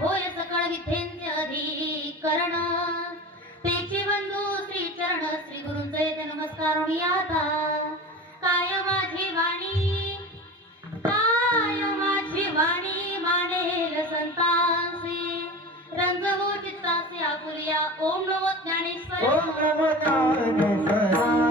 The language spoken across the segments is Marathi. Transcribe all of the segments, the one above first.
होय सकळ विथेंचे अधिकरण तेची बंधू श्री चरण श्री गुरुंचे ते नमस्कार आता काय माझी वाणी मानेल संतांसी रंजवो चित्तासी आपुलिया ओम नमो ज्ञानेश्वर ओम नमो ज्ञानेश्वर ओम नमो ज्ञानेश्वर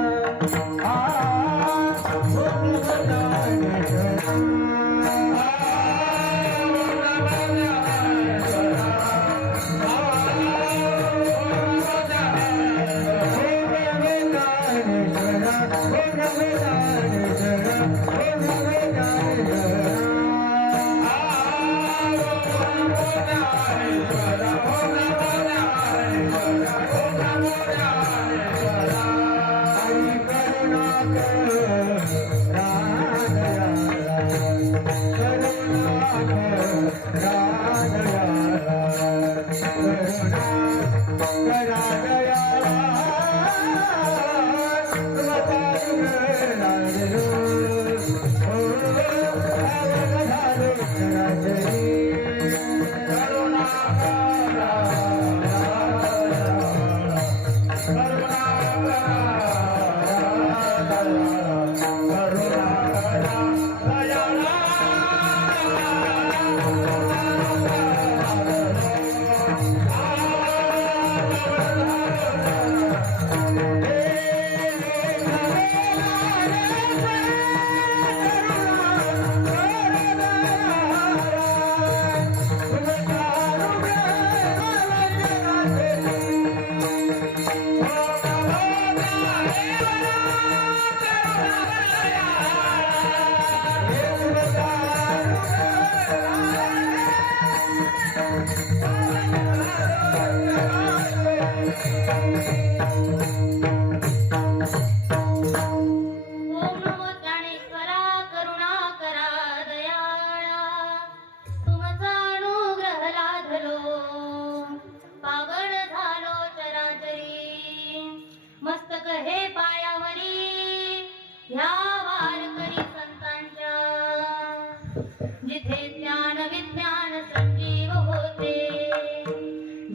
जिथे ज्ञान विज्ञान संजीव होते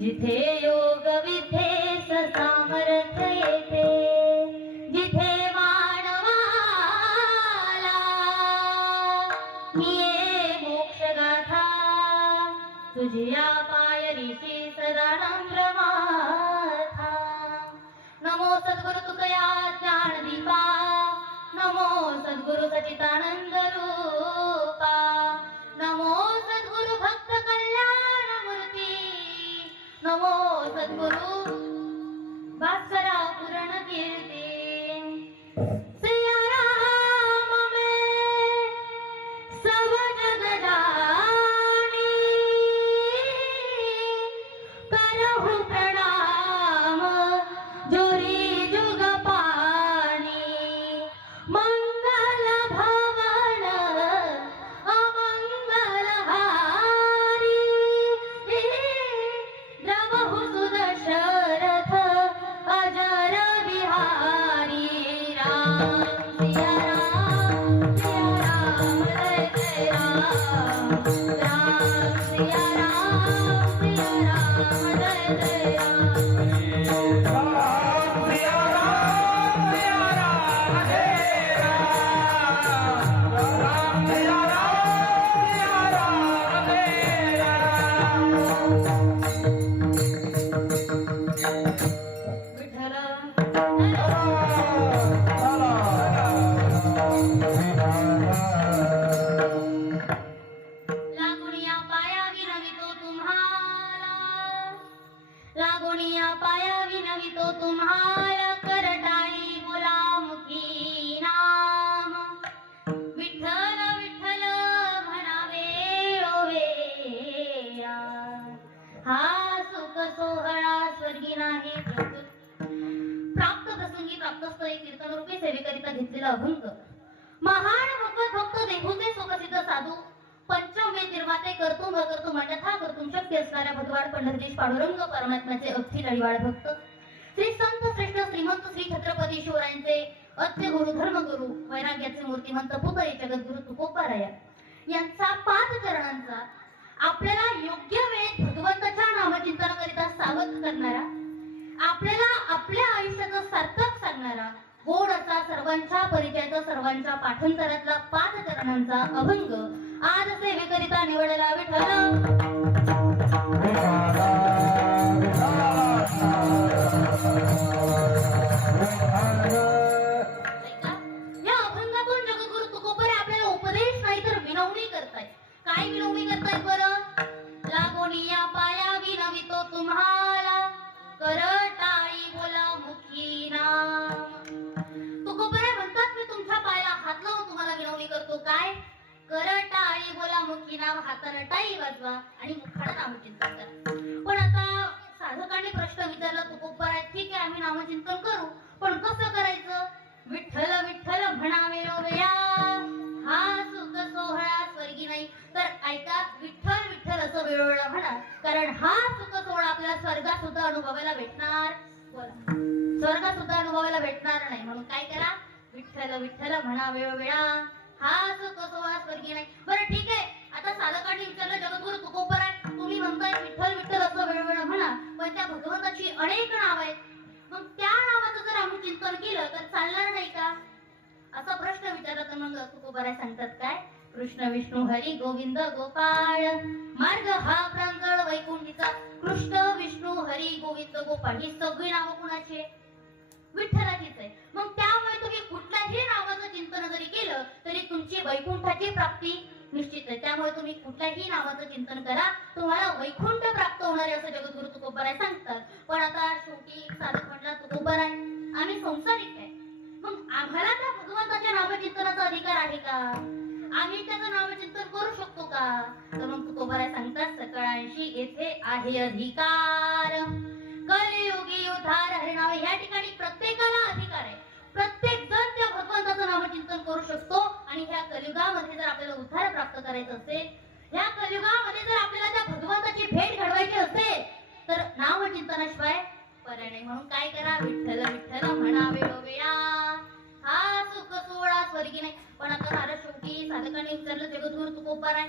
जिथे योग विधेस सामर्थ्य येते जिथे मानवाला मिये मोक्ष गाथा तुझ्या पायरीची सदा नम्र माथा नमो सद्गुरु तुकया ज्ञान दीपा नमो सद्गुरु सचितानंद रूपा नमो सद्गुरु भक्त कल्याण मूर्ती नमो सद्गुरु भास्करा पूर्ण कीर्ती सिया राम में सब जग जानी करहु प्रणाम जोरी जुग पानी मंगल भवन अमंगल हारी द्रवहु सुदशरथ अजर बिहारी राम सिया राम जय जय राम राम सिया राम जय जय राम लागुनिया पाया विनवितो तुम्हाला करटाळी मुलामुखी नाम विठ्ठल विठ्ठल म्हणावे ओवेया हा सुख सोहळा स्वर्गी नाही प्राप्त प्रसंगी प्राप्तस्थळी कीर्तन रूपी सेवेकरिता घेतलेला अभंग महान भगवत भक्त देहूचे सुखसिद्ध साधू पंचमेव निर्माते करतुम अन्यथा करतुम शक्य असणाऱ्या भगवान पंढरदेश पांडुरंग परमात्म्याचे अगदी लढीवाळ भक्त श्री संत श्रेष्ठ श्रीमंत श्री छत्रपती शिवरायांचे अत्य गुरु धर्मगुरु वैराग्याचे मूर्तिमंत पुतळे जगद्गुरु तुकोबाराया यांचा 5 चरणांचा आपल्याला योग्य वेळेत भगवंताच्या नामचिंतनाकरिता सावध करणारा आपल्याला आपल्या आयुष्याचं सार्थक सांगणारा गोड असा सर्वांच्या परिचयाचा सर्वांच्या पाठांतरातला 5 चरणांचा अभंग आज सेवेकरिता निवडला विठ्ठल. या अभंगातून जगद्गुरु तुकोबरे आपल्याला उपदेश नाही तर विनवणी करतायत. काय विनवणी करतायत बरं? लागोनी या पाया विनवितो तुम्हाला, करटाळी बोला मुखी नाम. तुकोबरे म्हणतात मी तुमच्या पायाला हात लावून तुम्हाला विनवणी करतो. काय? करटाळी बोला मुखी नाम, हातानं टाळी वाजवा आणि मुखानं नामचिंतन करा. पण आता साधकांनी प्रश्न विचारला तुकोबरा, ठीक आहे आम्ही नामचिंतन करू, पण कसं करायचं? विठ्ठल विठ्ठल म्हणावे रोवया, हा सुख सोहळा स्वर्गी नाही. तर ऐका, विठ्ठल विठ्ठल असं वेळोवेळा म्हणा, कारण हा सुख सोहळा आपल्याला स्वर्गात सुद्धा अनुभवायला भेटणार, स्वर्गात सुद्धा अनुभवायला भेटणार नाही. म्हणून काय करा? विठ्ठल विठ्ठल म्हणा वेळोवेळा, हा सुख सोहळा स्वर्गी नाही. बरं ठीक आहे, आता साधकांनी विचारलं जगद्गुरु तुकोबरा, तुम्ही म्हणताय विठ्ठल विठ्ठल असं वेळोवेळा म्हणा, पण त्या भगवंताची अनेक नाव आहेत, मग त्या नावाचं जर आम्ही चिंतन केलं तर चालणार नाही का? असा प्रश्न विचारला तर मग तुकोबरा सांगतात काय? कृष्ण विष्णू हरी गोविंद गोपाळ, मार्ग हा प्रांजळ वैकुंठीचा. कृष्ण विष्णू हरी गोविंद गोपाळ ही सगळी नावं कुणाची आहे? विठ्ठलाचीच आहे. मग त्यामुळे तुम्ही कुठल्याही नावाचं चिंतन जरी केलं तरी तुमची वैकुंठाची प्राप्ती निश्चित आहे. त्यामुळे तुम्ही कुठल्याही नावाचं चिंतन करा, तुम्हाला वैकुंठ प्राप्त होणार आहे असं जगद्गुरु तुकोबराय सांगतात. पण आता शेवटी साधक म्हटला तुकोबराय आम्ही संसारिक आहे, मग आम्हाला त्या भगवंताच्या नामचिंतनाचा अधिकार आहे का? आम्ही त्याचं नामचिंतन करू शकतो का? तर मग तुकोबराय सांगतात सकळांशी येथे आहे अधिकार, कलियुगी उद्धार हरिनामे. या ठिकाणी प्रत्येकाला अधिकार आहे, प्रत्येक जण त्या भगवंताचं नामचिंतन करू शकतो. आणि ह्या कलियुगामध्ये जर आपल्याला उद्धार प्राप्त करायचं असेल, ह्या कलियुगामध्ये जर आपल्याला त्या भगवंताची भेट घडवायची असेल तर नामचिंतनाशिवाय पर्याय नाही. म्हणून काय करा? विठ्ठल विठ्ठल म्हणा वेळोवेळा, हा सुख सोहळा स्वर्गी नाही. पण आता सारं शेवटी साधकांनी विचारलं जगद्गुरु तुकोबराय,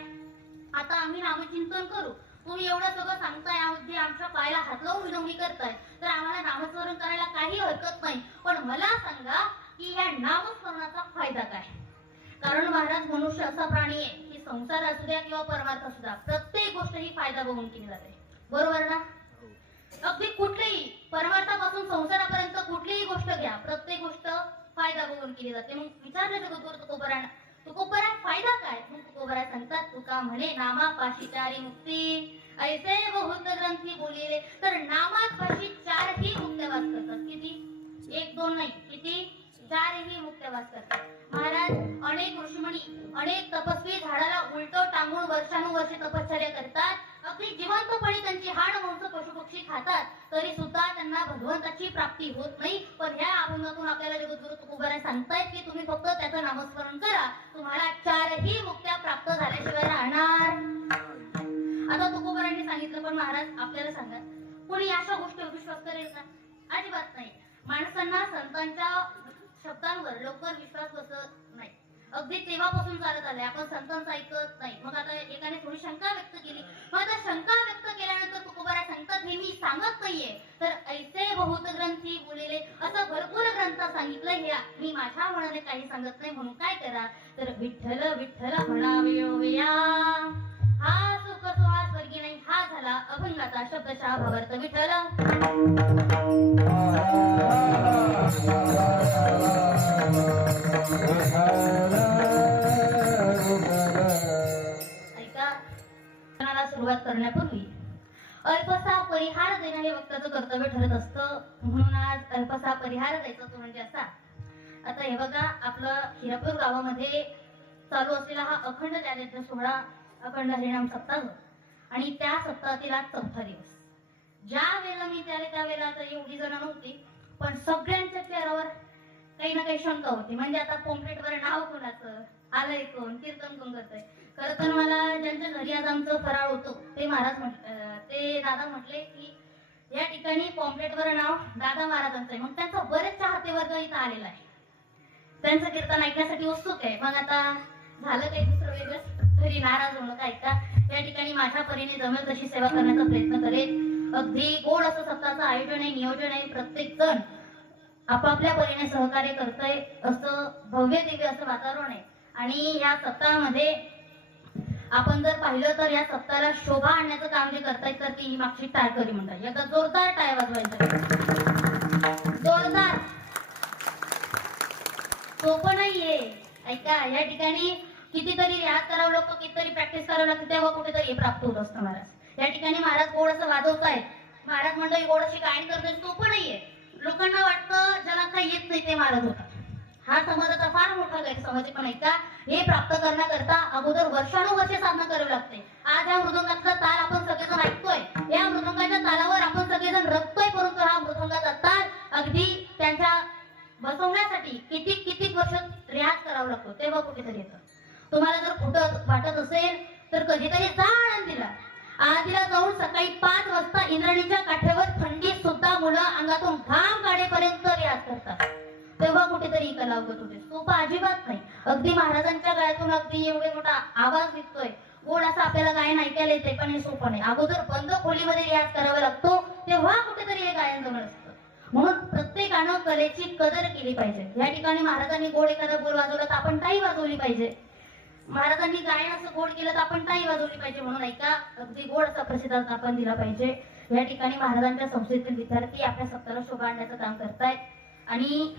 आता आम्ही नामचिंतन करू, तुम्ही एवढं सगळं सांगताय, यामध्ये आमच्या पायाला हात लावून विनवणी करताय, तर आम्हाला नामस्मरण करायला काही हरकत नाही. पण मला सांगा की या नामस्मरणाचा फायदा काय? कारण महाराज मनुष्य असा प्राणी आहे की संसार असू द्या किंवा परमार्थ असू द्या, प्रत्येक गोष्ट ही फायदा बघून केली जाते. बरोबर ना? अगदी कुठलीही परमार्थापासून संसारापर्यंत कुठलीही गोष्ट घ्या, प्रत्येक गोष्ट फायदा बघून केली जाते. मग विचारलं जगद्गुरु तुकोबरांना, तुकोबरा फायदा काय? मग तुकोबरा सांगतात तुका म्हणे नामापाशी चारी मुक्ती, ऐसे बहुत ग्रंथी बोलिले. तर नामापाशी 4ही मुक्त्या वास करतात. किती? 1 2 नाही, किती? 4ही मुक्त्या वास करतात. महाराज अनेक ऋषीमुनी, अनेक तपस्वी झाडाला उलट टांगून वर्षानुवर्षे तपश्चर्या करतात, अगदी जिवंतपणी त्यांची हाड मांस पशुपक्षी खातात, तरी सुद्धा त्यांना भगवंताची प्राप्ती होत नाही. पण ह्या अभंगातून आपल्याला जगद्गुरु तुकोबराय सांगतायत की तुम्ही फक्त त्याचं नामस्मरण करा, तुम्हाला 4ही मुक्त्या प्राप्त झाल्याशिवाय राहणार. आता तुकोबरांनी सांगितलं, पण महाराज आपल्याला सांगा, कोणी अशा गोष्टीवर विश्वास करेल का? अजिबात नाही. माणसांना संतांच्या शब्दांवर लवकर विश्वास बसत नाही. अगदी तेव्हापासून चालत आले आपण संतांचं ऐकत नाही. मग आता एकाने थोडी शंका व्यक्त केली, मग आता शंका व्यक्त केल्यानंतर तुकोबराय सांगतात हे मी सांगत नाहीये, तर ऐसे बहुत ग्रंथी बोललेले, असं भरपूर ग्रंथ सांगितलं, हे मी माझ्या मनाने काही सांगत नाही. म्हणून काय करा? तर विठ्ठल विठ्ठल म्हणा वेळोवेळा, हा सुख सोहळा स्वर्गी नाही. हा झाला अभंगाचा शब्दशः भावार्थ. विठ्ठल ऐका, सुरुवात करण्यापूर्वी अल्पसा परिहार देणं हे वक्त्याचं कर्तव्य ठरत असतं. म्हणून आज अल्पसा परिहार द्यायचा तो म्हणजे असा. आता हे बघा, आपलं हिरापूर गावामध्ये चालू असलेला हा अखंड ज्ञानेश्वर सोहळा, अखंड हरिनाम सप्ताह, आणि त्या सप्ताहातील आज 4था दिवस. ज्या वेळेला मी त्यावेळेला आता एवढी जण नव्हती, पण सगळ्यांच्या चेहऱ्यावर काही ना काही शंका होती. म्हणजे आता पॉम्पलेटवर नाव कोणाचं आलंय, कोण कीर्तन कोण करतंय. खरं तर मला ज्यांच्या घरी आज आमचं फराळ होतो ते महाराज ते दादा म्हटले की या ठिकाणी पॉम्पलेटवर नाव दादा महाराजांचं आहे. मग त्यांचा बरेच चाहते वर्ग इथं आलेला आहे, त्यांचं कीर्तन ऐकण्यासाठी उत्सुक आहे. मग आता झालं काही दुसरं वेगळं तरी नाराज होणं काय का? या ठिकाणी माझ्या परीने जमेल तशी सेवा करण्याचा प्रयत्न करेल. अगदी गोड असं सप्ताहाचं आयोजन आहे, नियोजन आहे. प्रत्येक जण आपापल्या परीने सहकार्य करतय, असं भव्य दिव्य असं वातावरण आहे. आणि या सप्ताहामध्ये आपण जर पाहिलं तर या सप्ताहाला शोभा आणण्याचं काम जे करतायत तर ती मागची टाळकरी म्हणतात. एकदा जोरदार टाळ्या वाजवायच्या, जोरदार. सोपं नाहीये. ऐका, या ठिकाणी कितीतरी रियाज करावं लागतो, कितीतरी प्रॅक्टिस करावं लागते, तेव्हा कुठेतरी हे प्राप्त होत असतं. महाराज या ठिकाणी महाराज गोड असं वाजवतायत, महाराज मंडळी गोड अशी गायन करतोय. सोपं नाहीये. लोकांना वाटतं ज्याला काही येत नाही ते महाराज होतात. हा समाजाचा फार मोठा गैरसमज आहे. पण ऐका, हे प्राप्त करण्याकरता अगोदर वर्षानुवर्षे साधना करावी लागते. आज या मृदंगातला ताल आपण सगळेजण ऐकतोय, या मृदंगाच्या तालावर आपण सगळेजण रमतोय, परंतु हा मृदंगाचा ताल अगदी त्यांच्या बसवण्यासाठी किती किती वर्ष रियाज करावा लागतो, तेव्हा कुठेतरी येतं. तुम्हाला जर खोटं वाटत असेल तर कधीतरी जा आळंदीला. आळंदीला जाऊन सकाळी 5 वाजता इंद्राणीच्या काठ्यावर थंडीत सुद्धा मुलं अंगातून घाम काढेपर्यंत रियाज करतात, तेव्हा कुठेतरी कला अवगत होते. सोपं अजिबात नाही. अगदी महाराजांच्या गळ्यातून अगदी एवढे मोठा आवाज निघतोय, गोड असं आपल्याला गायन ऐकायला येते, पण हे सोपं नाही. अगोदर बंद खोलीमध्ये रियाज करावा लागतो, तेव्हा कुठेतरी हे गायन जमलं असतं. म्हणून प्रत्येकानं कलेची कदर केली पाहिजे. या ठिकाणी महाराजांनी गोड एखादा बोल वाजवला तर आपण टाळी वाजवली पाहिजे. महाराजांनी गायन असं गोड केलं तर आपण टाळी वाजवली पाहिजे. म्हणून ऐका, अगदी गोड असा प्रतिसाद आपण दिला पाहिजे. या ठिकाणी महाराजांच्या संस्थेतील विद्यार्थी आपल्या सप्ताहाला शोभा आणण्याचं काम करतायत आणि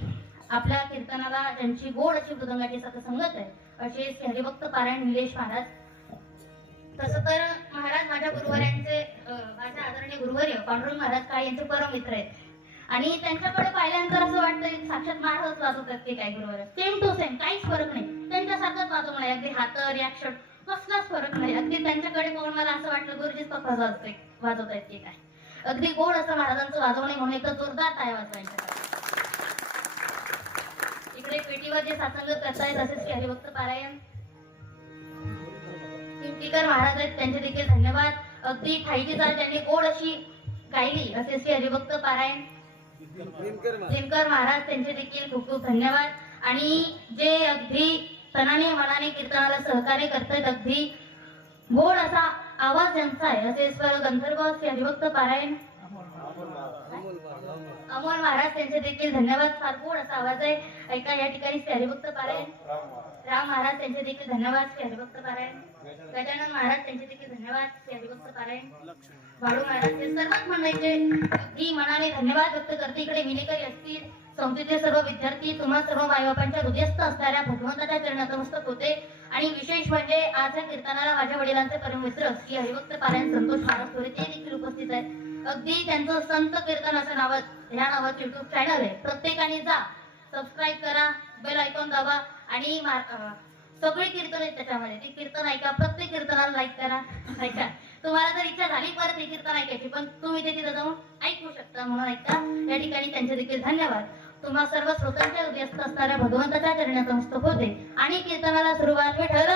आपल्या कीर्तनाला ज्यांची गोड अशी मृदंगाची संगत आहे असे श्री हरिभक्त पारायण निलेश महाराज. तसं तर महाराज माझ्या गुरुवर्यांचे, माझ्या आदरणीय गुरुवर्य पांडुरंग महाराज काळे यांचे परम मित्र आहेत. आणि त्यांच्याकडे पाहिल्यानंतर असं वाटतं साक्षात महाराज वाजवतात ते काय गुरुवर. सेम टू सेम, काहीच फरक नाही. त्यांच्यासारखंच वाजवणं आहे. अगदी हात, रिॲक्शन कसलाच फरक नाही. अगदी त्यांच्याकडे पाहून मला असं वाटलं गुरुजीच पप्पा वाजवतायत ते काय. अगदी गोड असं महाराजांचं वाजवणे म्हणून एकदा जोरदार टाळ्या वाजवायच्या. इकडे पेटीवर जे सासंगत करतायत असे श्री हरिभक्त पारायण पिंपटीकर महाराज आहेत, त्यांचे देखील धन्यवाद. अगदी ठाईची चाल ज्यांनी गोड अशी गायली असे श्री हरिभक्त पारायण दिनकर महाराज, त्यांचे देखील खूप खूप धन्यवाद. आणि जे अगदी तनाने मनाने कीर्तनाला सहकार्य करतात, अगदी गोड असा आवाज ज्यांचा आहे असे स्वर गंधर्व श्री हरिभक्त पारायण अमोल महाराज, त्यांचे देखील धन्यवाद. फार गोड असा आवाज आहे. ऐका, या ठिकाणी श्री हरिभक्त पारायण राम महाराज, त्यांचे देखील धन्यवाद. श्री हरिभक्त पारायण गजानन महाराज, त्यांचे देखील धन्यवाद. श्री हरिभक्त पारायण बाळू महाराज, हे सर्वच मंडळीचे अगदी मनाने धन्यवाद व्यक्त करते. इकडे विनेकरी असतील, संस्थेचे सर्व विद्यार्थी, तुम्हा सर्व मायबापांच्या हृदयस्थ असणाऱ्या भगवंताच्या चरणात नतमस्तक होते. आणि विशेष म्हणजे आज या कीर्तनाला माझ्या वडिलांचे परममित्र श्री हरिभक्त पारायण संतोष महाराज थोरे ते देखील उपस्थित आहेत. अगदी त्यांचं संत कीर्तन असं ह्या नावाचं युट्यूब चॅनल आहे. प्रत्येकाने जा, सबस्क्राईब करा, बेल आयकॉन दाबा आणि सगळे कीर्तन आहेत त्याच्यामध्ये, ते कीर्तन ऐका. प्रत्येक कीर्तनाला लाईक करा. ऐका, तुम्हाला जर इच्छा झाली परत हे कीर्तन ऐकायची, पण तुम्ही ते तिथे जाऊन ऐकू शकता. म्हणून ऐका, या ठिकाणी त्यांचे देखील धन्यवाद. तुम्हा सर्व श्रोतांच्या व्यस्त असणाऱ्या भगवंताच्या चरणात नतमस्तक होते आणि कीर्तनाला सुरुवात विठ्ठल.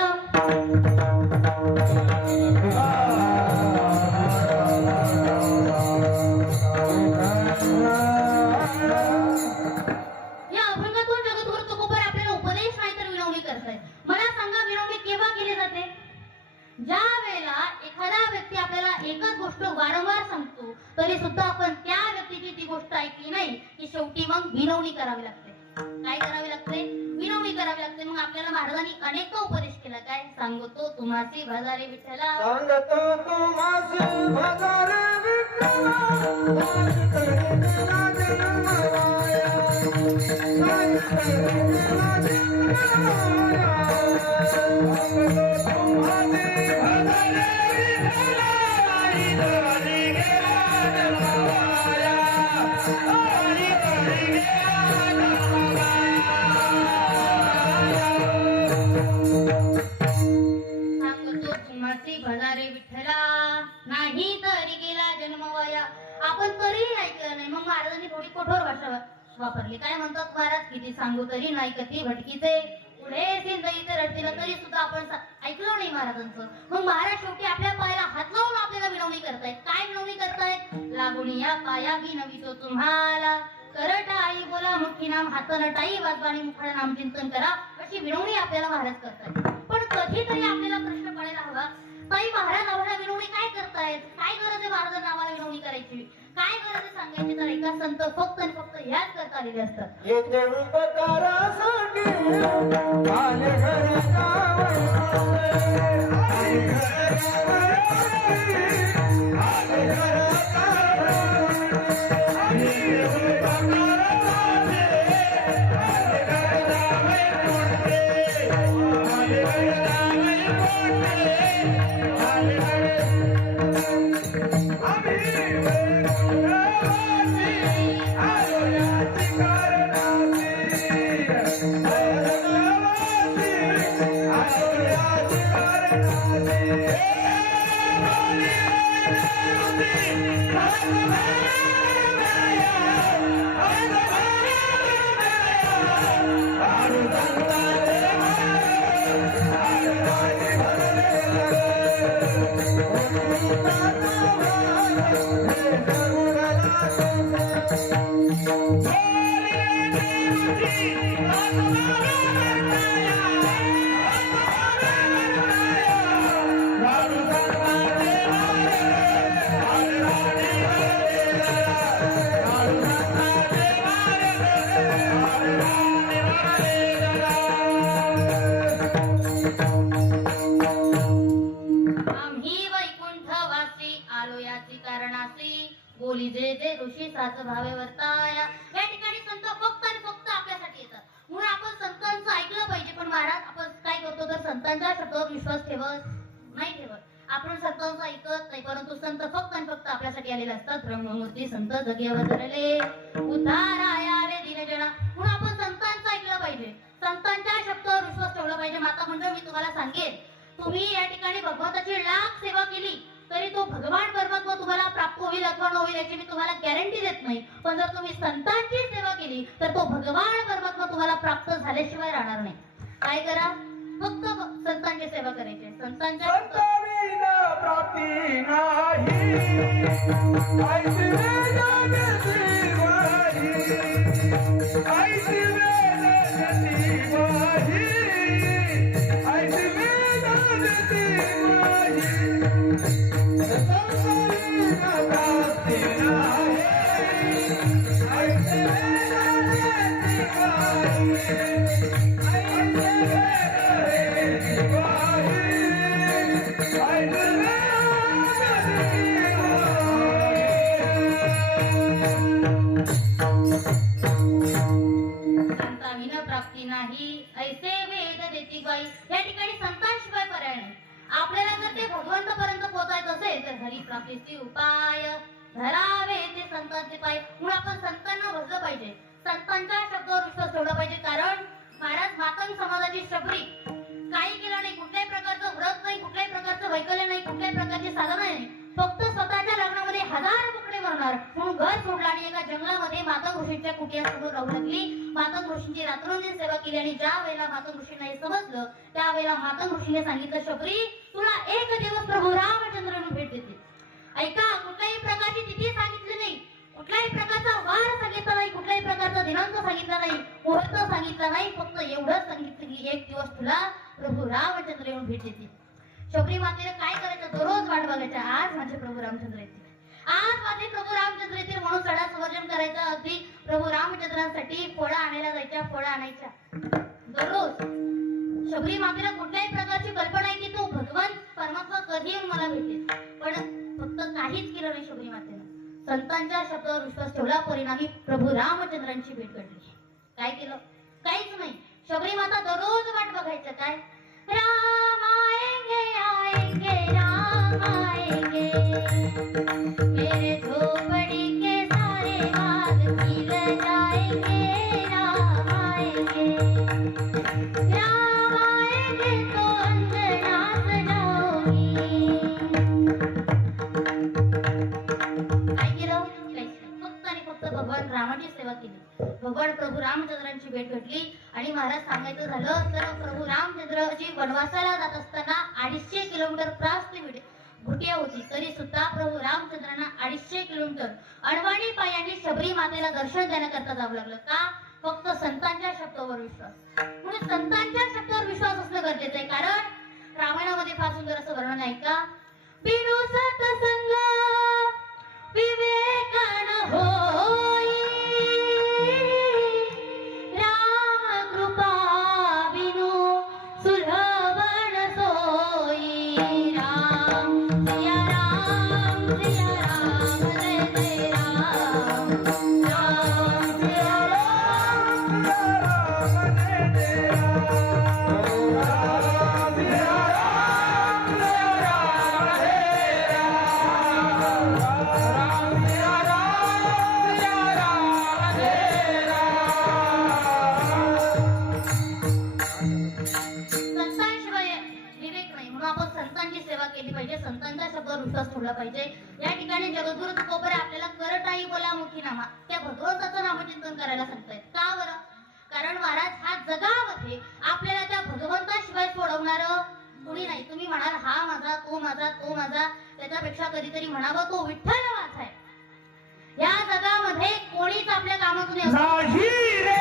या अभंगातून जगद्गुरु तुकोबर आपल्याला उपदेश नाही तर विनवणी करतायत. मला सांगा, विनवणी केव्हा केली जाते? ज्या वेळेला एखादा व्यक्ती आपल्याला एकच गोष्ट वारंवार सांगतो तरी सुद्धा आपण त्या व्यक्तीची ती गोष्ट ऐकली नाही की शेवटी मग विनवणी करावी लागते. काय करावी लागते? विनवणी करावी लागते. मग आपल्याला महाराजांनी अनेक उपदेश केला. काय सांगतो तुम्हासी भजारे विठ्ठला, सांगतो तुम्हासी भजारे विठ्ठला, भजारे विठ्ठला, नाही तरी गेला जन्मवाया. आपण तरीही ऐकलं नाही. मग महाराजांनी थोडी कठोर भाषा वापरली. काय म्हणतात महाराज, किती सांगू तरी नाही कधी भटकीचे, पुढे सिंधईचे रडतील तरी सुद्धा आपण ऐकलं नाही महाराजांचं. मग महाराज शेवटी आपल्या पायाला हात लावून आपल्याला विनवणी करतायत. काय विनवणी करतायत? लागून या पाया विनवितो तुम्हाला, करटा आई बोला मुखी नाम, हात नटाई वाजवाणी मुखाला नाम चिंतन करा, अशी विनवणी आपल्याला महाराज करतायत. पण कधीतरी आपल्याला प्रश्न पडायला हवा, ताई महाराज नावाला विनवणी काय करतायत? काय गरज आहे महाराज नावाला विनवणी करायची? काय गरज आहे सांगायची? तर एका संत फक्त आणि फक्त ह्याच करता आलेले असतात. येथे उपकारासाठी आले घरी जावई, आले घरी जावई, आले घरी आम्ही वैकुंठवासी आलो याची कारणासी, बोली जे जे ऋषी साच भावे वर्ताया. या ठिकाणी संत फक्त आणि फक्त आपल्यासाठी येतात. म्हणून आपण संतांचं ऐकलं पाहिजे. पण महाराज आपण काय करतो तर संतांच्या शब्दावर विश्वास ठेवत नाही ठेवत. आपण संतांचं ऐकत नाही. परंतु संत फक्त आणि फक्त आपल्यासाठी आलेले असतात. ब्रह्ममूर्ती संत जगी अवतरले, उद्धाराया रे दीनजना. म्हणून आपण संतांचं ऐकलं पाहिजे. संतांच्या शब्दावर विश्वास ठेवला पाहिजे. माता मंडळ, मी तुम्हाला सांगेन, तुम्ही या ठिकाणी भगवंताची लाख सेवा केली तरी तो भगवान परमात्मा तुम्हाला प्राप्त होईल अथवा न होईल याची मी तुम्हाला गॅरंटी देत नाही. पण जर तुम्ही संतांची सेवा केली तर तो भगवान परमात्मा तुम्हाला प्राप्त झाल्याशिवाय राहणार नाही. काय करा? फक्त संतांची सेवा करायची. संतांच्या संताविना प्राप्ती नाही, ऐसी वेदांती वाही, ऐसी वेदांती वाही, ऐसी वेदांती वाही. संताविना प्राप्ती नाही, ऐसी वेदांती वाही, ऐसी वेदांती वाही. संताविना प्राप्ती नाही, ऐसे वेद देती बाई. या ठिकाणी संतांशिवाय पर्याय नाही. आपल्याला जर ते भगवंतापर्यंत पोहोचायचं असेल तर हरी प्राप्तीचे उपाय धरावे ते संतांचे पाय. म्हणून आपण संतांना भजलं पाहिजे. संतांच्या शब्दावर विश्वास ठेवला पाहिजे. कारण महाराज मातंग समाजाची शबरी काही केलं नाही. कुठल्याही प्रकारचं व्रत नाही, कुठल्याही प्रकारचं वैकल्य नाही, कुठल्याही प्रकारची साधना नाही. फक्त स्वतःच्या लग्नामध्ये हजार बोकडे मारणार म्हणून घर सोडलं आणि एका जंगलामध्ये मातंग ऋषींच्या कुटियासमोर राहू लागली. मातंग ऋषींची रात्रंदिवस सेवा केली आणि ज्या वेळेला मातंग ऋषींना हे समजलं त्यावेळेला मातंग ऋषीने सांगितलं, शबरी तुला एक दिवस प्रभू रामचंद्रांना भेट देते. ऐका, कुठल्याही प्रकारची तिथी सांगितली नाही, कुठल्याही प्रकारचा वार सांगितला नाही, कुठल्याही प्रकारचा दिनांक सांगितला नाही, मुहूर्त सांगितला नाही. फक्त एवढंच सांगितलं की एक दिवस तुला प्रभू रामचंद्र येऊन भेट देते. शबरी मातेला काय करायचं? दररोज वाट बघायचं. आज माझे प्रभू रामचंद्र येतील, आज माझे प्रभू रामचंद्र येतील म्हणून सडा संवर्जन करायचं. अगदी प्रभू रामचंद्रांसाठी फळं आणायला जायच्या, फळं आणायच्या दररोज. शबरी मातेला कुठल्याही प्रकारची कल्पना आहे की तो भगवान परमात्मा कधी येऊन मला भेटेल. पण फक्त काहीच केलं नाही शबरी मातेनं. संतांच्या शब्दावर विश्वास ठेवला, परिणामी प्रभू रामचंद्रांची भेट घडली. काय केलं? काहीच नाही. शबरी माता दररोज वाट बघायचं. काय? राम आएंगे आएंगे राम आएंगे, मेरे झोपड़ी के सारे बाग खिल जाएंगे. राम आएंगे, राम आएंगे तो अंजना सजाओगी. काय केलं? फक्त आणि फक्त भगवान रामाची सेवा केली. भगवान प्रभू रामचंद्रांची भेट घडली. आणि महाराज सांगायचं झालं तर प्रभू रामचंद्रजी वनवासाला जात असताना 250 किलोमीटर प्रास्त घुटिया होती, तरी सुद्धा प्रभू रामचंद्रांना 250 किलोमीटर अडवाणी पायांनी शबरी मातेला दर्शन देण्याकरता जावं लागलं. का? फक्त संतांच्या शब्दावर विश्वास. म्हणून संतांच्या शब्दावर विश्वास असणं गरजेचं आहे. कारण रामायणामध्ये फार सुंदर असं वर्णन आहे का, बिनु सत्संग विवेकन होई, राम कृपा बिनु सुलभन सोई. राम सिया राम सिया राम जय जय राम. राम सिया राम संतांशिवाय विवेक नाही, म्हणून आपण संतांची सेवा केली पाहिजे, संतांचा शब्दावर विश्वास ठेवला पाहिजे. या ठिकाणी जगद्गुरु तुकोबरे आपल्याला करटाई बोला मुखी नामा, त्या भगवंताचं नामचिंतन करायला सांगतायत. का बरं? कारण महाराज हा जगामध्ये आपल्याला त्या भगवंताशिवाय सोडवणार कुणी नाही. तुम्ही म्हणाल हा माझा तो माझा तो माझा, त्याच्यापेक्षा कधीतरी म्हणावं तो विठ्ठल माझा आहे. या जगामध्ये कोणीच आपल्या कामातून येऊ नाही रे,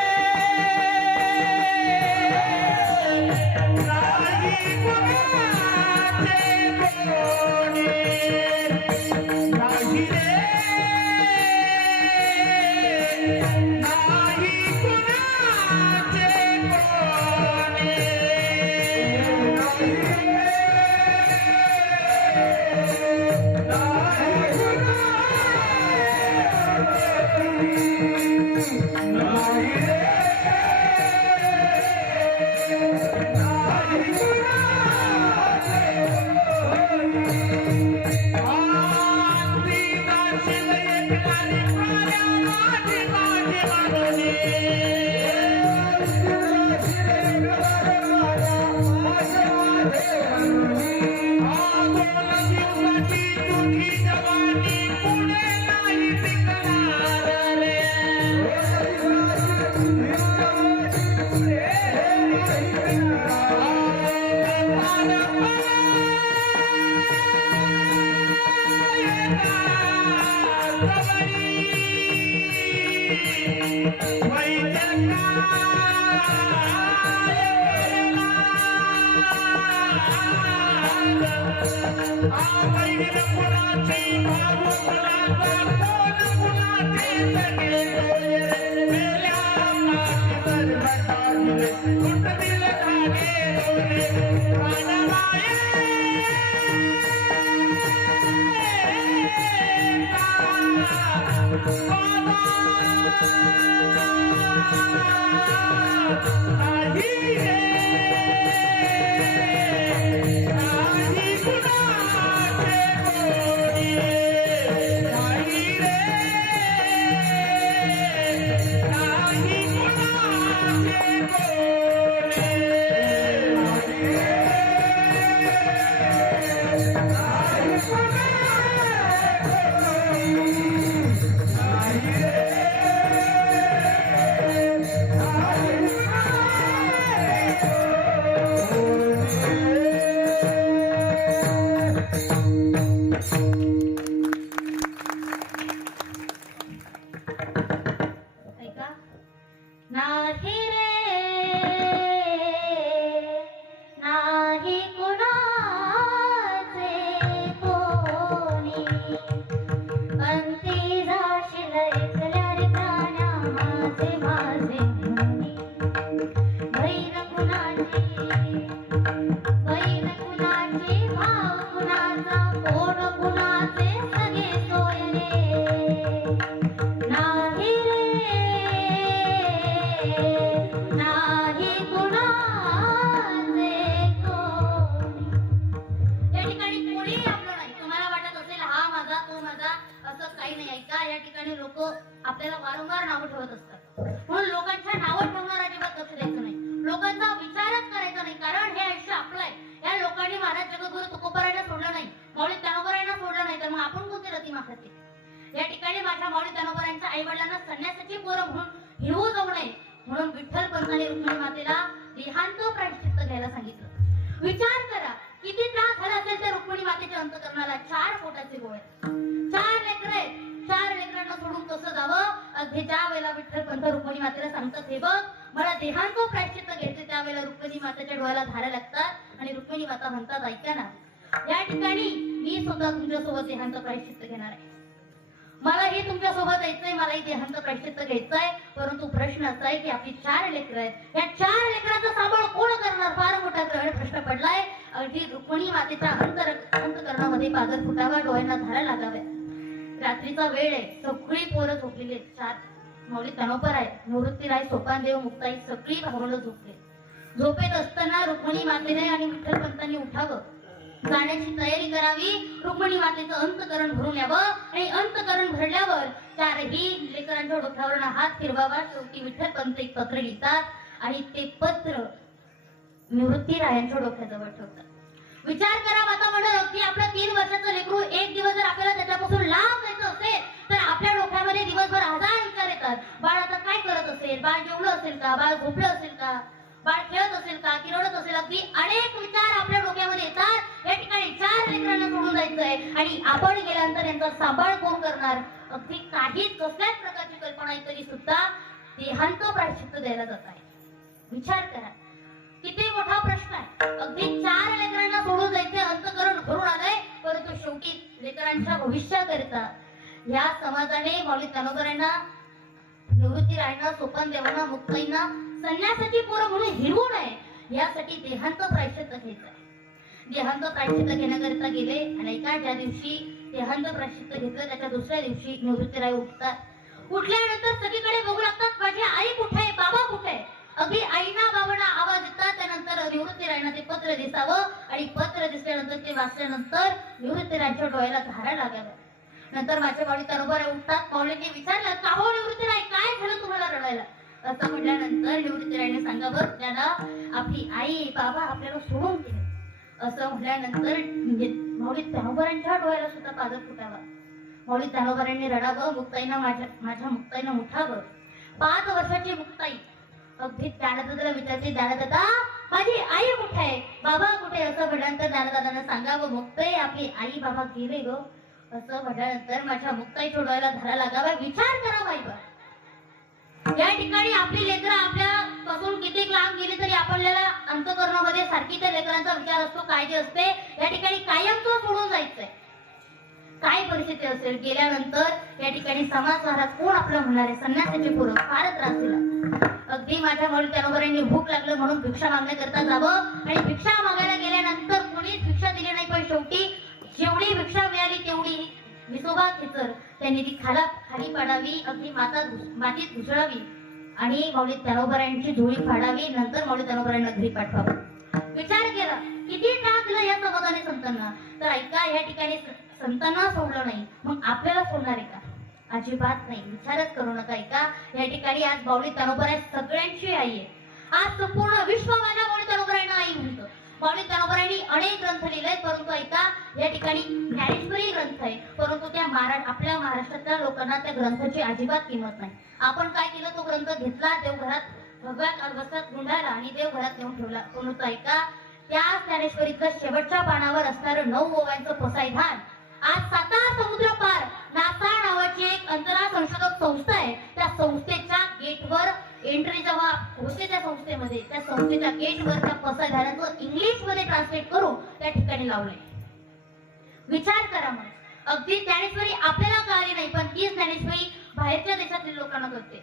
नाही कोणाचे कोणी, नाही रे, नाही कोणाचे कोणी, नाही रे, ऐका. नाही रे, नाही कुणाचे कोणी, अंती जाशील एकल्या रे प्राण्या माझे माझे म्हणून. बहीण कुणाची, बहीण कुणाची, भाव कुणाचा, कोण कुणाचे सगळे सोयरे. नाही रे, नाही कुणाचे कोणी. या ठिकाणी कोणीही आपलं नाही. तुम्हाला वाटत असेल हा माझा तो माझा, असं काही नाही. ऐका, या ठिकाणी लोक आपल्याला वारंवार नावं ठेवत असतात, म्हणून लोकांच्या नावं ठेवणार अजिबात लक्ष द्यायचं नाही, लोकांचा विचारच करायचा नाही. कारण हे आयुष्य आपलं आहे. या लोकांनी महाराज जगद्गुरु तुकोबरायला सोडलं नाही, माऊली ज्ञानोबरायांना सोडलं नाही, तर मग आपण कोणते रती मागते. या ठिकाणी माझ्या माऊली ज्ञानोबरायांच्या आई वडिलांना संन्यासाची पोरं म्हणून हिरवू जाऊ नये, म्हणून विठ्ठल पंतांनी रुक्मिणी मातेला देहांत प्रायश्चित्त घ्यायला सांगितलं. विचार करा किती त्रास झाला असेल त्या रुक्मिणी मातेच्या अंतकरणाला. 4 पोटाचे गोळे, 4 लेकरे, 4 लेकरांना सोडून कसं जावं. अगदी ज्या वेळेला विठ्ठल पंत रुक्मिणी मातेला सांगतात हे बघ मला देहांत प्रायश्चित्त घ्यायचे, त्यावेळेला रुक्मिणी मातेच्या डोळ्याला धारा लागतात आणि रुक्मिणी माता म्हणतात, ऐका ना, या ठिकाणी मी सुद्धा तुमच्यासोबत देहांत प्रायश्चित्त घेणार आहे. मलाही तुमच्या सोबत यायचंय, मलाही देहांत प्रायश्चित्त घ्यायचंय. परंतु प्रश्न असा आहे की आपली 4 लेकरं आहेत, या 4 लेकरांचा सांभाळ कोण करणार? फार मोठा ग्रहण प्रश्न पडलाय. अगदी रुक्मिणी मातेच्या अंतकरणामध्ये पाजर फुटावा, डोळ्यांना धारा लागाव्या. रात्रीचा वेळ आहे, सगळी पोरं झोपलेली आहेत. 4 माऊली तनोपर आहे, निवृत्तीराय, सोपानदेव, मुक्ताई सगळी भावंड झोपले. झोपेत असताना रुक्मिणी मातेने आणि विठ्ठलपंतांनी उठावं, जाण्याची तयारी करावी, रुक्मिणी मातेचं अंतकरण भरून यावं आणि अंतकरण भरल्यावर 4ही लेकरांच्या डोक्यावर हात फिरवावा. शेवटी विठ्ठलपंत एक पत्र लिहितात आणि ते पत्र निवृत्तीरायांच्या डोक्याजवळ ठेवतात. विचार करा माता मंडळ, अगदी आपलं 3 वर्षाचं लेकरू एक दिवस जर आपल्याला त्याच्यापासून लांब जायचं असेल तर आपल्या डोक्यामध्ये दिवसभर 1000 विचार येतात. बाळ आता काय करत असेल, बाळ जेवलं असेल का, बाळ झोपलं असेल का, बाळ खेळत असेल का, की रडत असेल, अगदी अनेक विचार आपल्या डोक्यामध्ये येतात. या ठिकाणी 4 लेकरांना सोडून जायचंय आणि आपण गेल्यानंतर यांचा सांभाळ कोण करणार? अगदी काहीच कसल्याच प्रकारची कल्पना आहे तरी सुद्धा देहांत प्रायश्चित्त द्यायला जात आहे. विचार करा, किती मोठा प्रश्न आहे. अगदी 4 लेकरांना सोडून जायचे, अंतकरण भरून आलंय, परंतु शेवटी लेकरांच्या भविष्याकरिता या समाजाने माऊली तनोकरांना, निवृत्तीरायांना, सोपानदेवांना, मुक्ताईंना संन्यासाची पोरं म्हणून हिरवू नये यासाठी देहांत प्रायश्चित्त घ्यायचंय. देहांत प्रायश्चित्त घेण्याकरिता गेले आणि एका ज्या दिवशी देहांत प्रायश्चित्त घेतलं त्याच्या दुसऱ्या दिवशी निवृत्तीराय उठतात. उठल्यानंतर सगळीकडे बघू लागतात, माझी आई कुठे आहे, बाबा कुठे आहे. अगदी आईना बाबांना आवाज देतात. त्यानंतर निवृत्तीरायांना ते पत्र दिसावं आणि पत्र दिसल्यानंतर ते वाचल्यानंतर निवृत्तीरायांच्या डोळ्याला धारा लागाव्या. नंतर माझ्या माऊली तनोबर उठतात. माऊलींनी विचारलं, का हो निवृत्तीराय, काय झालं तुम्हाला रडायला? असं म्हटल्यानंतर निवृत्तीरायांनी सांगावं, त्याला आपली आई बाबा आपल्याला सोडून गेले. असं म्हटल्यानंतर माऊली तनोबरांच्या डोळ्याला सुद्धा पाजर फुटावा. माऊली तनोबरांनी रडावं, मुक्ताईनं माझ्या मुक्ताईनं उठावं. 5 वर्षाची मुक्ताई अगदी ज्ञानदादाला विचारते, ज्ञानदादा माझी आई कुठे आहे, बाबा कुठे? असं म्हटल्यानंतर ज्ञानदादांना सांगावं, मुक्ताई आपली आई बाबा गेले ग. असं म्हटल्यानंतर माझ्या मुक्ताईच्या डोळ्याला धारा लागावा. विचार करा बाई बा, या ठिकाणी आपली लेकरं आपल्या पासून किती लांब गेली तरी आपल्याला अंतकरणामध्ये सारखी त्या लेकरांचा विचार असतो, काळजी असते. या ठिकाणी कायमचं सोडून जायचंय. काय परिस्थिती असेल गेल्यानंतर या ठिकाणी समाज महाराज कोण आपलं म्हणणार आहे? संन्यासाची पोरं फार त्रास दिला. अगदी माझ्या माऊली तनोबरांनी भूक लागलं म्हणून भिक्षा मागण्याकरता जावं आणि भिक्षा मागायला गेल्यानंतर कोणीच भिक्षा दिली नाही. पण शेवटी जेवढी भिक्षा मिळाली तेवढी विसोबा खेचर त्यांनी ती खाली पाडावी, अगदी मातीत घुसळावी आणि माऊली तनोबरांची झोळी फाडावी. नंतर माऊली तनोबरांना घरी पाठवावं. विचार केला, किती त्रास दिला या समाजाने संतांना. तर ऐका, या ठिकाणी संतांना सोडलं नाही, मग आपल्याला सोडणार आहे का? अजिबात नाही. विचारच करू नका. ऐका, या ठिकाणी आज माऊली तनोबरा सगळ्यांची आई आहे. आज संपूर्ण विश्व माझ्या माऊली तनोबरांना आई म्हणतं. माऊली तनोबरांनी अनेक ग्रंथ लिहिले, परंतु ऐका, या ठिकाणी ज्ञानेश्वरी ग्रंथ आहे, परंतु त्या आपल्या महाराष्ट्रातल्या लोकांना त्या ग्रंथाची अजिबात किंमत नाही. आपण काय केलं, तो ग्रंथ घेतला, देवघरात भगव्या वस्त्रात गुंडाळला आणि देवघरात नेऊन ठेवला. परंतु ऐका, त्या ज्ञानेश्वरीतल्या शेवटच्या पानावर असणारं 9 ओव्यांचं पसायदान आज 7 समुद्र पार नासा नावाची एक अंतराळ संशोधक संस्था आहे, त्या संस्थेच्या गेटवर एंट्री जेव्हा होते त्या संस्थेच्या गेटवर त्या पसायदानाचं इंग्लिश मध्ये ट्रान्सलेट करून त्या ठिकाणी लावलंय. विचार करा मग, अगदी ज्ञानेश्वरी आपल्याला कळाली नाही, पण तीच ज्ञानेश्वरी बाहेरच्या देशातील लोकांना कळते.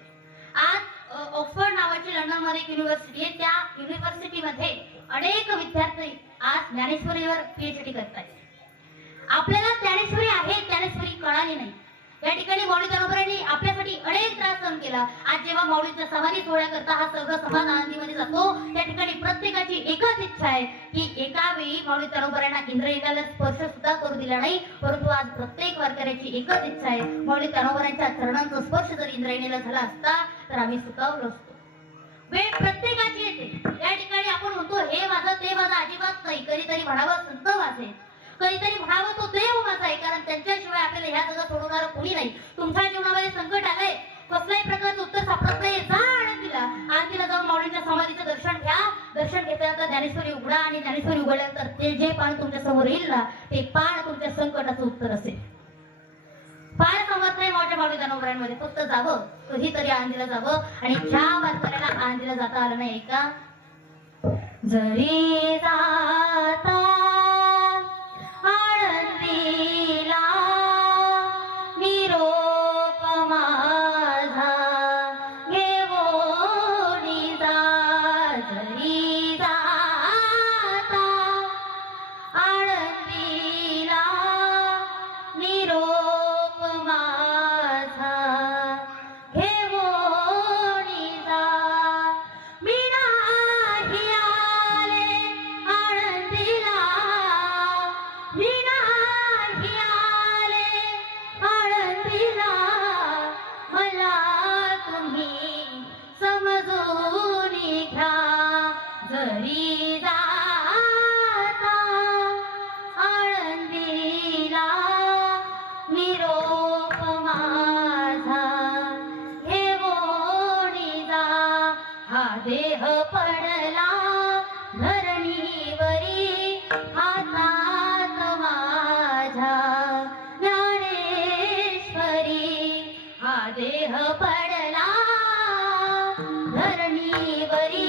आज ऑक्सफर्ड नावाची लंडन मध्ये एक युनिव्हर्सिटी आहे, त्या युनिव्हर्सिटीमध्ये अनेक विद्यार्थी आज ज्ञानेश्वरीवर PhD करतात. आपल्याला ज्ञानेश्वरी आहे, ज्ञानेश्वरी कळाली नाही. या ठिकाणी माऊली तनोबरांनी आपल्यासाठी अनेक त्रास सहन केला. आज जेव्हा माऊलीच्या समाधी सोहळ्याकरता हा सर्व समाज आनंदीमध्ये जातो, त्या ठिकाणी प्रत्येकाची एकच इच्छा आहे की एका वेळी माऊली तनोबरांना इंद्रनीलाला स्पर्श सुद्धा करू दिला नाही. परंतु आज प्रत्येक वारकऱ्याची एकच इच्छा आहे, माऊली तनोबरांच्या चरणांचा स्पर्श जर इंद्रायणीला झाला असता तर आम्ही सुखावलो असतो. वेळ प्रत्येकाची येते. या ठिकाणी आपण म्हणतो हे माझं ते माझं, अजिबात नाही. कधीतरी म्हणावं संत माझे, कधीतरी म्हणावं तो देव माझा आहे, कारण त्यांच्याशिवाय आपल्याला ह्या जगात सोडवणारं कोणी नाही. तुमच्या जीवनामध्ये संकट आलंय, कसल्याही प्रकारचं उत्तर सापडत नाही, जा आनंदीला जाऊन माऊलींच्या समाधीचं दर्शन घ्या. दर्शन घेतल्यानंतर ज्ञानेश्वरी उघडा आणि ज्ञानेश्वरी उघडल्यानंतर ते जे पान तुमच्या समोर येईल ना, ते पान तुमच्या संकटाचं उत्तर असेल. फार समर्थ आहे माझ्या माऊली तनोबरांमध्ये. फक्त जावं, कधीतरी आनंदीला जावं आणि ज्या वारकऱ्याला आनंदीला जाता आलं नाही का, जरी जा जरी जाता आळंदीला निरोप माझा घेवोनी जा हा देह पडला धरणीवरी हातात माझ्या ज्ञानेश्वरी हा देह पडला धरणीवरी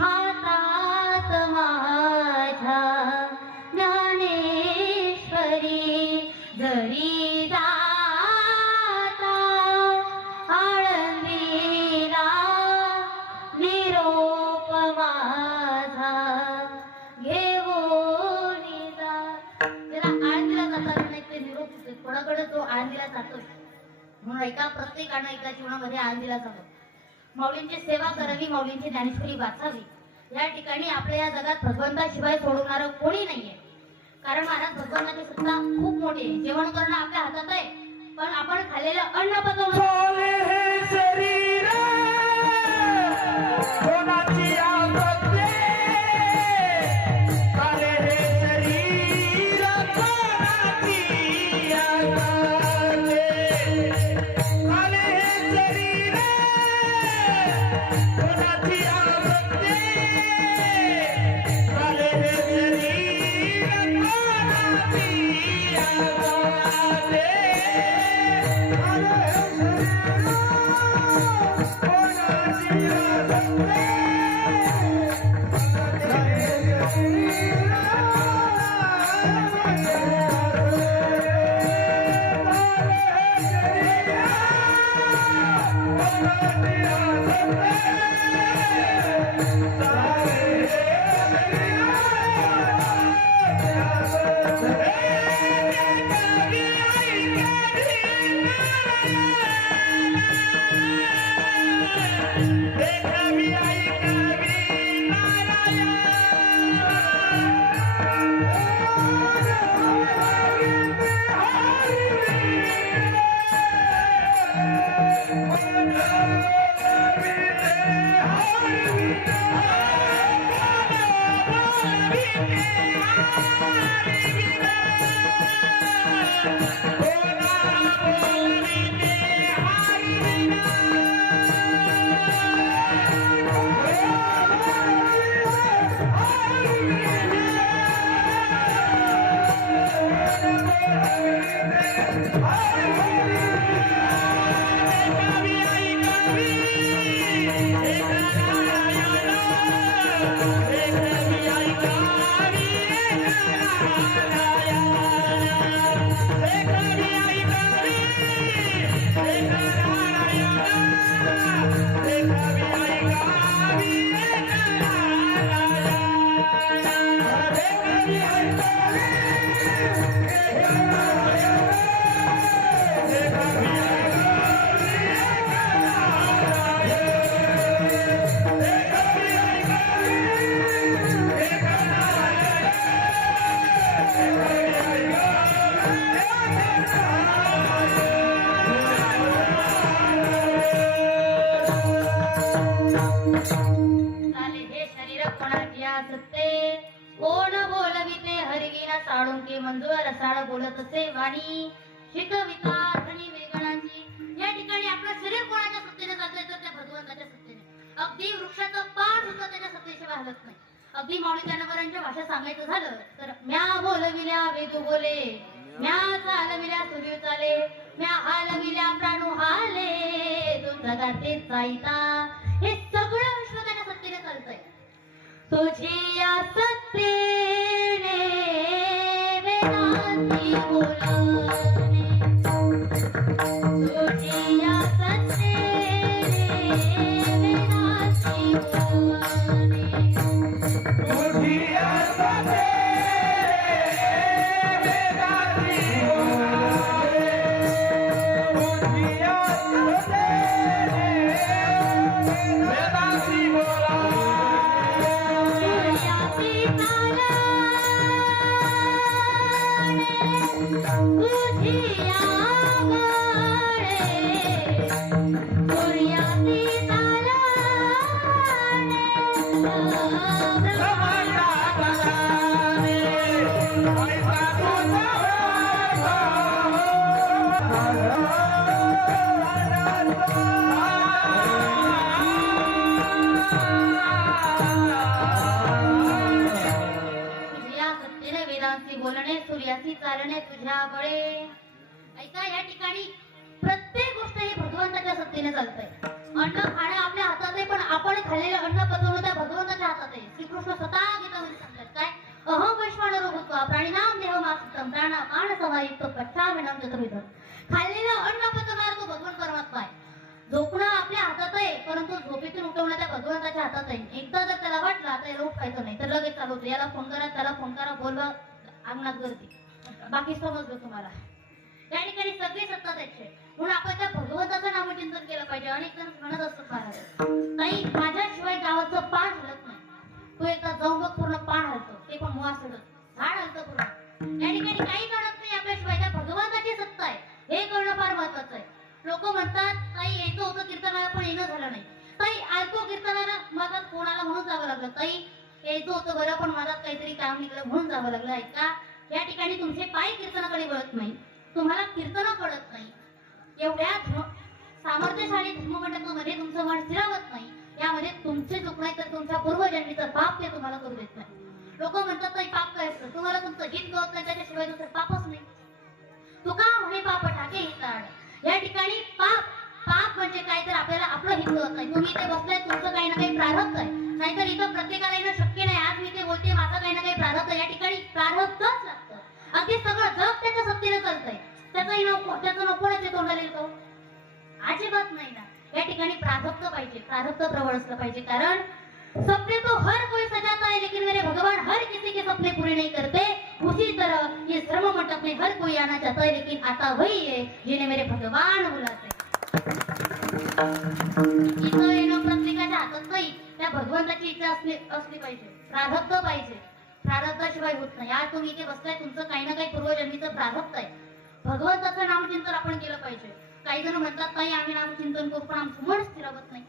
हातात माझ्या ज्ञानेश्वरी जरी जाता आळंदीला निरोप माझा घेऊन जा. त्याला आळंदीला जाताना नाही ते निरोप होते कोणाकडे तो आळंदीला जातोय म्हणून एका प्रत्येकानं एका जीवनामध्ये आळंदीला जावं, माऊलींची सेवा करावी, माऊलींची ज्ञानेश्वरी वाचावी. या ठिकाणी आपल्या या जगात भगवंताशिवाय सोडवणारं कोणी नाहीये. कारण महाराज भगवंताची सत्ता खूप मोठी आहे. जेवण करणं आपल्या हातात आहे, पण आपण खाल्लेलं अन्न पचवणं बोले हे शरीर कोणाची आवडते काले हे शरीर कोणाची आवडते काले हे शरीर कोणाची आवडते काले हे शरीर कोणाची आवडते चाले हे शरीर कोणाची असते कोण बोलविते हरवीना साळुंके मंजूळ रसाळ बोलत असे वाणी शिकविता धनी वेगणाची. या ठिकाणी आपलं शरीर कोणाच्या सत्तेने जातंय तर त्या भगवंताच्या सत्तेने. अगदी वृक्षाचं पान सुद्धा त्याच्या सत्तेशिवाय हलत नाही. अगदी माऊली ज्ञानोबांच्या भाषा सांगायचं झालं तर म्या बोलविल्या वेदू बोले, म्या चालविल्या सूर्य चाले, म्या हालविल्या प्राणू हाले, तुझा गाते चाईता. हे सगळं विश्व त्याच्या सत्तेने चालतंय. तुझी या सत्तेने वेदांती बोलणे, तुझी या सत्तेने वेदांती बोलणे. तुझी तुझ्या सत्तेने वेदांची बोलणे सूर्याची चालणे तुझ्या बळे. ऐका, या ठिकाणी प्रत्येक गोष्ट ही भगवंताच्या सत्तेने चालतंय. अन्न खाणं आपल्या हातात आहे, पण आपण खाल्लेलं अन्न पचवणं त्या भगवंताच्या हातात आहे. श्रीकृष्ण स्वतः गीतामध्ये सांगतात काय, अहम वैश्वानरो भूत्वा प्राणिनाम देहमासितं प्राणापान समायुक्त पश्चामिनं चतुर्विधं. खाल्लेलं अन्न पचवणारा तो भगवान परमात्मा आहे. झोपणं आपल्या हातात आहे, परंतु झोपेतून उठवणं त्या भगवंताच्या हातात आहे. एकदा जर त्याला वाटलं आता याला उठायचं नाही, तर लगेच चालू होतं, याला फोन करा, त्याला फोन करा, बोलवा, अंगणात गर्दी. बाकी समजलं तुम्हाला. या ठिकाणी सगळी सत्ता त्याची आहे. म्हणून आपण त्या भगवंताचं नामचिंतन केलं पाहिजे. अनेक जण म्हणत असतात महाराज, ताई माझ्याशिवाय गावाचं पान हलत नाही. तो एकदा जाऊन बघ, पूर्ण पान हलतो, ते पण मुळा सडत झाड हलतं पूर्ण. या ठिकाणी काही कळत नाही आपल्याशिवाय, त्या भगवंताची सत्ता आहे हे कळणं फार महत्वाचं आहे. लोक म्हणतात ताई यायचं होतं कीर्तनाला पण येणं झालं नाही. ताई आलतो कीर्तनाला, माझा कोणाला म्हणून जावं लागलं. ताई यायचं होतं बरं, पण माझा काहीतरी काम निघलं म्हणून जावं लागलं. ऐका, या ठिकाणी तुमचे पाय कीर्तनाकडे वळत नाही, तुम्हाला कीर्तन कळत नाही. एवढ्या सामर्थ्यशाली धर्ममंडळामध्ये तुमचं मन स्थिरावत नाही. यामध्ये तुमचे चूक नाही, तर तुमच्या पूर्वजन्मीचं पाप ते तुम्हाला करू देत नाही. लोक म्हणतात ताई पाप काय असतं, तुम्हाला तुमचं गीत कळत नाही, त्याच्याशिवाय दुसरं पापच नाही. तुका म्हणे पाप टाके हिताड. या ठिकाणी पाप पाप म्हणजे काय, तर आपल्याला आपलं हित कळत नाही. तुम्ही इथे बसलाय, तुमचं काही ना काही प्रारब्ध आहे, नाहीतर इथं प्रत्येकाला येणं शक्य नाही. आज मी ते बोलते, माझं काही ना काही प्रारब्ध. या ठिकाणी प्रारब्धच लागतं. अगदी सगळं जग त्याच्या सत्तेने चालतंय, त्याचाही नको, त्याचं नको तोंडाला येतो, अजिबात नाही ना. या ठिकाणी प्रारब्ध पाहिजे, प्रारब्ध प्रबळ असलं पाहिजे. कारण सपने तो हर कोई सजाता है, लेकिन मेरे भगवान हर किसी के सपने पूरे नहीं करते. उसी तरह ये धर्म मंडप में हर कोई आना चाहता है, लेकिन आता वही है जिन्हें मेरे भगवान बुलाते. इथं येणं प्रत्येकाच्या हातात नाही, त्या भगवंताची इच्छा असली पाहिजे, प्रारब्ध पाहिजे. प्रारब्धाशिवाय होत नाही. आज तुम्ही इथे बसलाय, तुमचं काही ना काही पूर्वजन्मीचं प्रारब्ध आहे. भगवंताचं नामचिंतन आपण केलं पाहिजे. काही जण म्हणतात ताई आम्ही नामचिंतन करू, पण आमचं मन स्थिरावत नाही.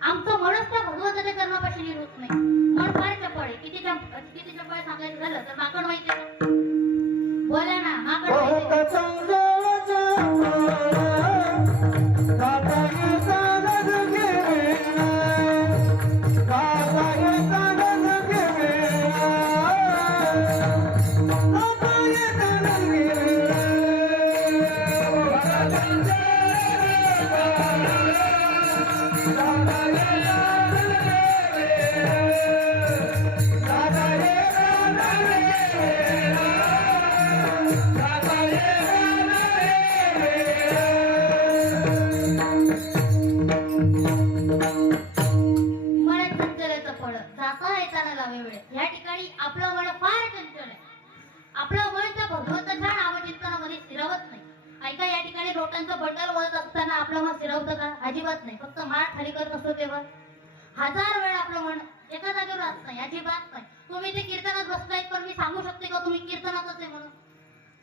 आमचं मनच त्या भगवंताच्या कर्मापाशी नीट होत नाही. मन फार चपळ आहे. किती चपळ सांगायचं झालं तर माकड माहिती आहे, बोला ना, माकड माहिती आहे. या ठिकाणी आपलं मन फार चंचल आहे. आपलं मन त्या भगवंताच्या नामचिंतनामध्ये स्थिरावत नाही. ऐका, या ठिकाणी लोटांचं बंडल वळत असताना आपलं मन स्थिरावतं का? अजिबात नाही. फक्त मान खाली करत असतो तेव्हा 1000 वेळा आपलं मन एका जागेवर राहत नाही, अजिबात नाही. तुम्ही ते कीर्तनात बसलायत, पण मी सांगू शकते का तुम्ही कीर्तनातच आहे म्हणून?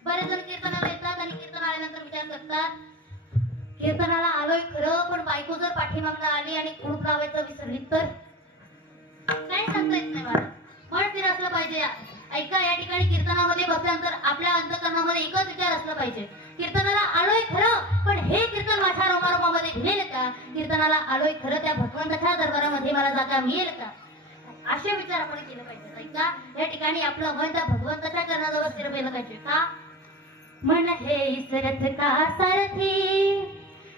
बरेच जण कीर्तनाला येतात आणि कीर्तन आल्यानंतर विचार करतात, कीर्तनाला आलोय खरं, पण बायको जर पाठीमागनं आली आणि कुलूप लावायचं विसरली तर काय सांगता येत नाही. मला पण स्थिर असलं पाहिजे. ऐका, या ठिकाणी कीर्तनामध्ये बसल्यानंतर आपल्या अंतःकरणामध्ये एकच विचार असला पाहिजे, कीर्तनाला आलोय खरं, पण हे कीर्तन माझ्या रोमारोमामध्ये भिनेल का? कीर्तनाला आलोय खरं, त्या भगवंताच्या दरबारामध्ये मला जागा मिळेल का? असे विचार आपण केले पाहिजे. ऐका, या ठिकाणी आपलं मन त्या भगवंताच्या चरणाजवळ स्थिर केलं पाहिजे. का? मन है इस रथ का सारथी,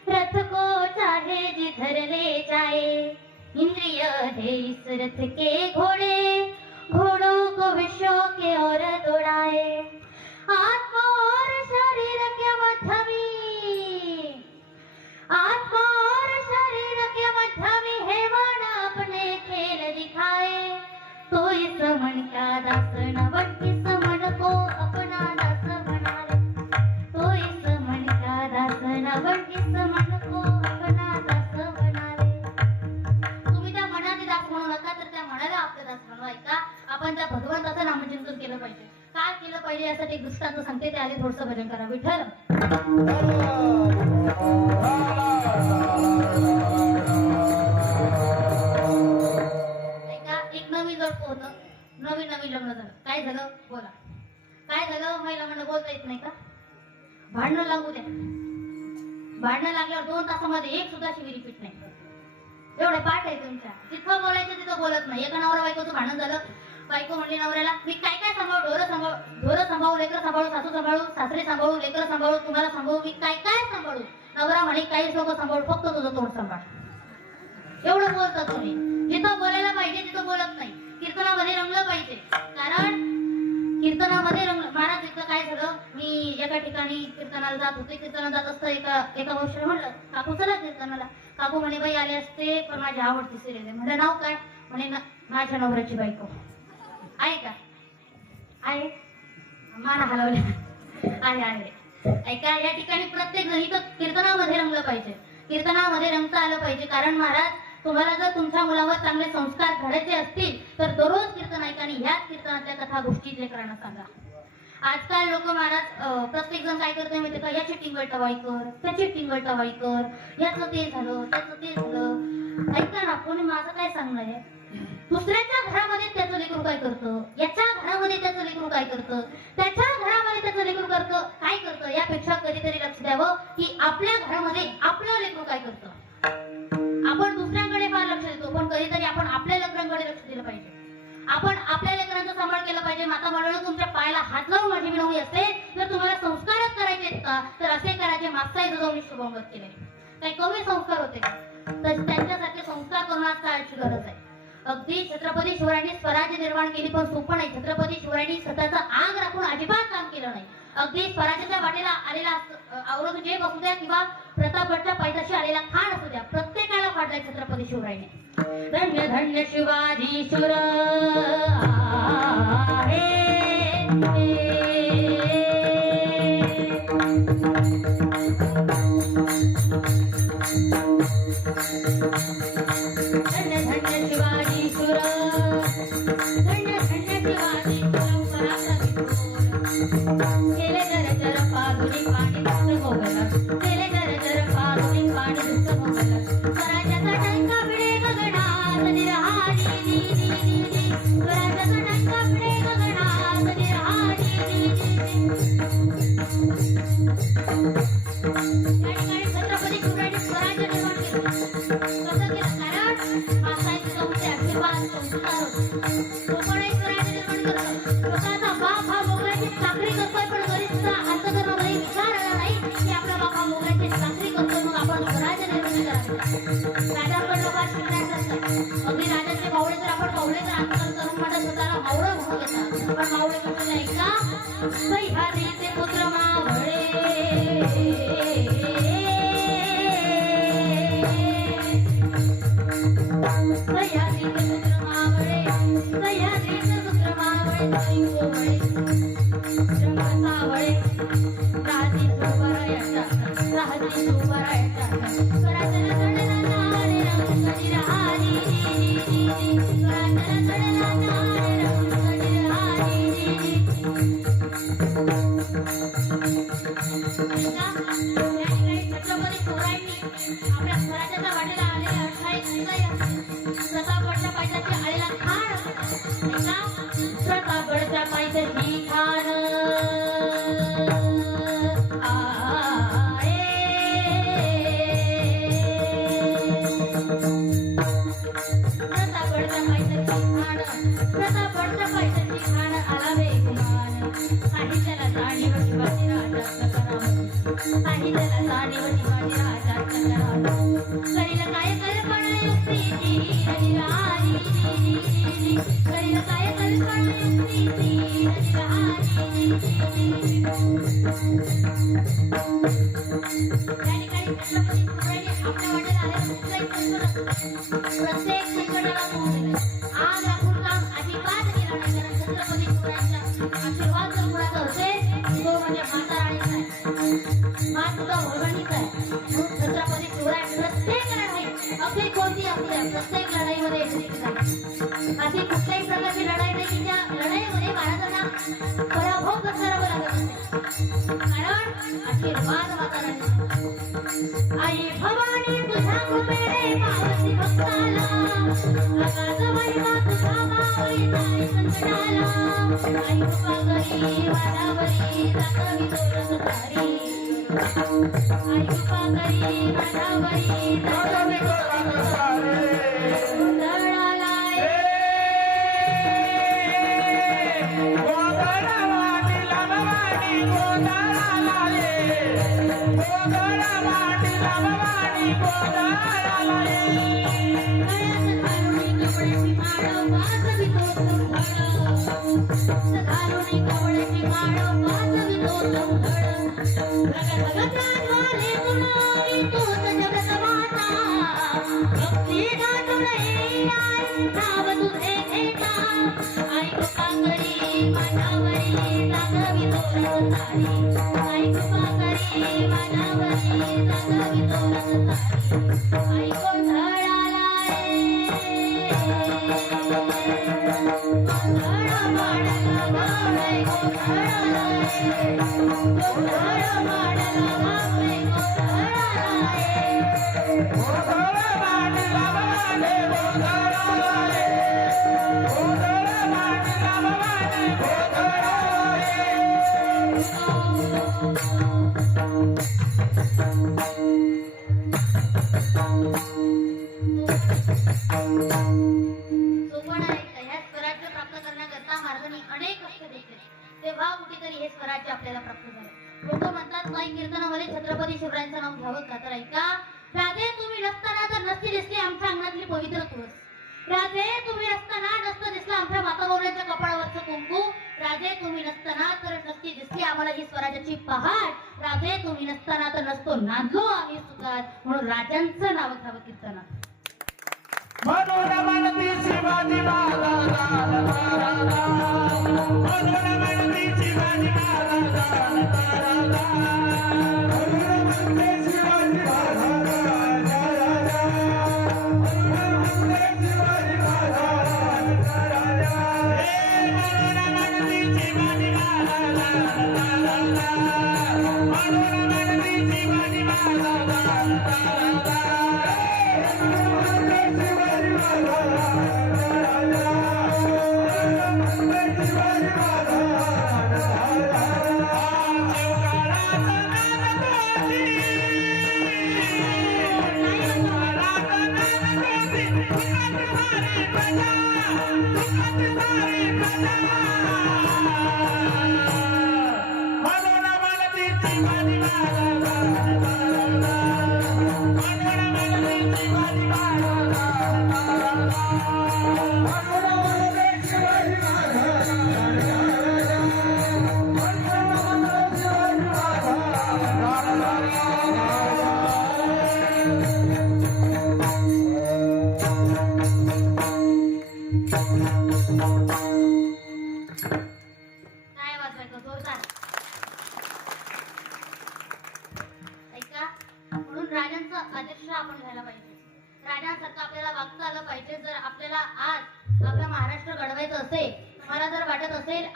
रथ को चाहे जिधर ले जाए. इंद्रिय है इस रथ के घोड़े, घोड़ों को विश्व के ओर दौड़ाए. आत्मा और शरीर के मध्य में, आत्मा और शरीर के मध्य में है मन अपने खेल दिखाए. तो इस मन का दास न बन, किस मन को अपना दास बना ले. तो इस मन का दास न बन, किस मन को अपना दास बना ले. तुम्ही त्या मनाचे दास म्हणू नका, तर त्या मनाला आपलं दास म्हणू. ऐका, आपण त्या भगवंताचं नामचिंतन केलं पाहिजे. काय केलं पाहिजे यासाठी दृष्टांत सांगते, ते आधी थोडंसं भजन करा. विठ्ठल ऐका, एक नवीन कमी जोडपं होतं. नवीन नवीन लग्न झालं. काय झालं बोला. काय झालं महिला म्हणणं बोलता येत नाही का? भांडणं लागू द्या. भांडणं लागल्यावर 2 तासामध्ये एक सुद्धा शिवी रिपीट नाही. एवढे पाठ आहे तुमच्या. जिथं बोलायचं तिथं बोलत नाही. एका नवरा बायकोचं भांडण झालं. बायको म्हणली नवऱ्याला मी काय काय सांभाळू, ढोरं सांभाळू, लेकरं सांभाळू, सासू सांभाळू, सासरे सांभाळू, लेकरं सांभाळू, तुम्हाला सांभाळू, मी काय काय सांभाळू. नवरा म्हणे काहीच लोक सांभाळू, फक्त तुझं तोंड सांभाळ. एवढं बोलता तुम्ही. जिथं बोलायला पाहिजे तिथं बोलत नाही. कीर्तनामध्ये रंगलं पाहिजे. कारण कीर्तनामध्ये महाराज इथं काय झालं, मी एका ठिकाणी कीर्तनाला जात होते. कीर्तनाला जात असता एका गोष्टीला म्हणलं काकू चला कीर्तनाला. काकू म्हणे बाई आले असते पण माझी आवडती सिरियल आहे. म्हणजे नाव काय? म्हणे माझ्या नवऱ्याची बायको. आहे का? आहे. माना हलवले. आहे आहे. ऐका या ठिकाणी प्रत्येक जण इथं कीर्तनामध्ये रंगलं पाहिजे. कीर्तनामध्ये रंगता आलं पाहिजे. कारण महाराज तुम्हाला जर तुमच्या मुलावर चांगले संस्कार घडायचे असतील तर दररोज कीर्तन ऐका आणि ह्याच कीर्तनातल्या कथा गोष्टी लेकरांना सांगा. आजकाल लोक महाराज प्रत्येक जण काय करतोय माहिती का, याची टिंगल टवाळी कर, त्याची टिंगल टवाळी कर, याचं ते झालं त्याचं ते झालं. ऐका ना, कोणी माझं काय सांगणं आहे, दुसऱ्याच्या घरामध्ये त्याचं लेकरू काय करतं, याच्या घरामध्ये त्याचं लेकरू काय करतं, त्याच्या घरामध्ये त्याचं लेकरू करतं काय करतं, यापेक्षा कधीतरी लक्ष द्यावं की आपल्या घरामध्ये आपलं लेकरू काय करतं. आपण दुसऱ्यांकडे फार लक्ष देतो पण कधीतरी आपण आपल्या लेकरांकडे लक्ष दिलं पाहिजे. आपण आपल्या लेकरांचा सांभाळ केला पाहिजे. माता म्हणून तुमच्या पायाला हात लावून माझी विनवणी असते, जर तुम्हाला संस्कारच करायचे आहेत का तर असे करायचे. मागचा जाऊन शुभंगत केले काही कमी संस्कार होते तर त्यांच्यासारखे संस्कार करून आज काळाची गरज आहे. अगदी छत्रपती शिवरायांनी स्वराज्य निर्माण केली पण सोपं नाही. छत्रपती शिवरायांनी स्वतःचा आग राखून अजिबात काम केलं नाही. अगदी स्वराज्याच्या वाटेला आलेला औरंगजेब असू द्या किंवा प्रतापगडच्या पायथ्याशी आलेला खान असू द्या, प्रत्येकाला फाडलाय छत्रपती शिवरायांनी. धन्य धन्य शिवाजी शूर धन्य धन्य शिवाजी शूर, धन्य धन्य शिवाजी केले जर जर पागुनी पाणी दुष्ट भोगला, केले जर जर पागुनी पाणी दुष्ट भोगला. स्वराज्याचा टंका भिडे गगनात निरहारी नी नी नी नी, स्वराज्याचा टंका भिडे गगनात निरहारी नी नी नी. या ठिकाणी छत्रपती शिवरायांनी स्वराज्य निर्माण केलं. कसं केलं? कारण मासाईचे चौथे आशीर्वाद संस्कार होते. कोकणाई स्वराज्य निर्माण करतो. लोकांचा बाप हा मोगलाची चाकरी करतोय पण घरी सुद्धा अंतकरणामध्ये विचार आला नाही की आपला बाप हा मोगलाची चाकरी करतोय मग आपण स्वराज्य निर्मिती करावी. राजांकडे लोक शिकण्याचं असतं. अगदी राजाचे मावळे तर आपण मावळे तर आजकाल तरुण म्हणत स्वतःला मावळं म्हणून घेतात पण मावळे कसं नाही का, सह्याद्रीचे पुत्र मावळे सह्याद्रीचे पुत्र मावळे, सह्याद्रीचे पुत्र मावळे, गोवळे श्रमसावळे राहती सुबरायच्या, राहती सुबरायच्या. स्वराज्याला चढला नारे रंग निरहारी नी नी नी, स्वराज्याला चढला नारे रंग निरहारी नी नी. छत्रपती शिवरायांनी आपल्या स्वराज्याच्या वाटेला आलेले प्रतापगडच्या पायथ्याशी आलेला खान, प्रतापगडच्या पायथ्याशी खान प्रतापगडच्या पायथ्याशी खान आला वेगवान. साहित्याला जाणीव शिवाजी राजाचं करावं, साहित्याला जाणीव शिवाजी राजाचं करावं. करील काय कल्पना युक्तीची निरहारी नी नी नी, करील काय कल्पना युक्तीची निरहारी नी नी नी. त्या ठिकाणी छत्रपती शिवरायांनी आपल्या वाटेला आलेल्या प्रत्येक संकटाला तोंड दिलं. आग राखून काम अजिबात केलं नाही. कारण छत्रपती शिवरायांचा आशीर्वाद जर कुणाचा असेल तो म्हणजे माता राणीचा आहे. मात सुद्धा वर्गणीचा आहे. म्हणून छत्रपती शिवराय प्रत्येक लढाई अगदी कोणती असू द्या प्रत्येक लढाईमध्ये यशस्वी झाले. अशी कुठल्याही प्रकारची लढाई नाही की त्या लढाईमध्ये महाराजांना पराभव पत्करावा लागत असेल. कारण आशीर्वाद माता राणीचा. आई भवानी तुझ्या कृपेने पावसी भक्ताला आकाश महिमा तुझा मावळीचा संकटाला आई कृपा करी माझ्यावरी जातवी तोरण सारी आई कृपा करी माझ्यावरी जातवी तोरण सारी गोंधळाला तेव्हा कुठेतरी हे स्वराज्य आपल्याला प्राप्त झालं. लोक म्हणतात काही कीर्तनामध्ये छत्रपती शिवरायांचं नाव घ्यावं का? तर ऐका, राधे तुम्ही नसताना तर नसती दिसली आमच्या अंगणातली पवित्र तुळस. राधे तुम्ही असताना नसतं दिसलं आमच्या मातागौऱ्यांच्या कपाळावरचं कुंकू. राधे तुम्ही नसताना तर नसती दिसली आम्हाला ही स्वराज्याची पहाट. राधे तुम्ही नसताना तर नसतो नांदलो आम्ही सुखात. म्हणून राजांचं नाव घ्यावं कीर्तनात. मनोन मनती शिवाजी महाराज मनोन मनती शिवाजी महाराज मनोन मनते शिवाजी महाराज शिवाजी महाराज मनोन मनती शिवाजी महाराज मनोन मनती शिवाजी महाराज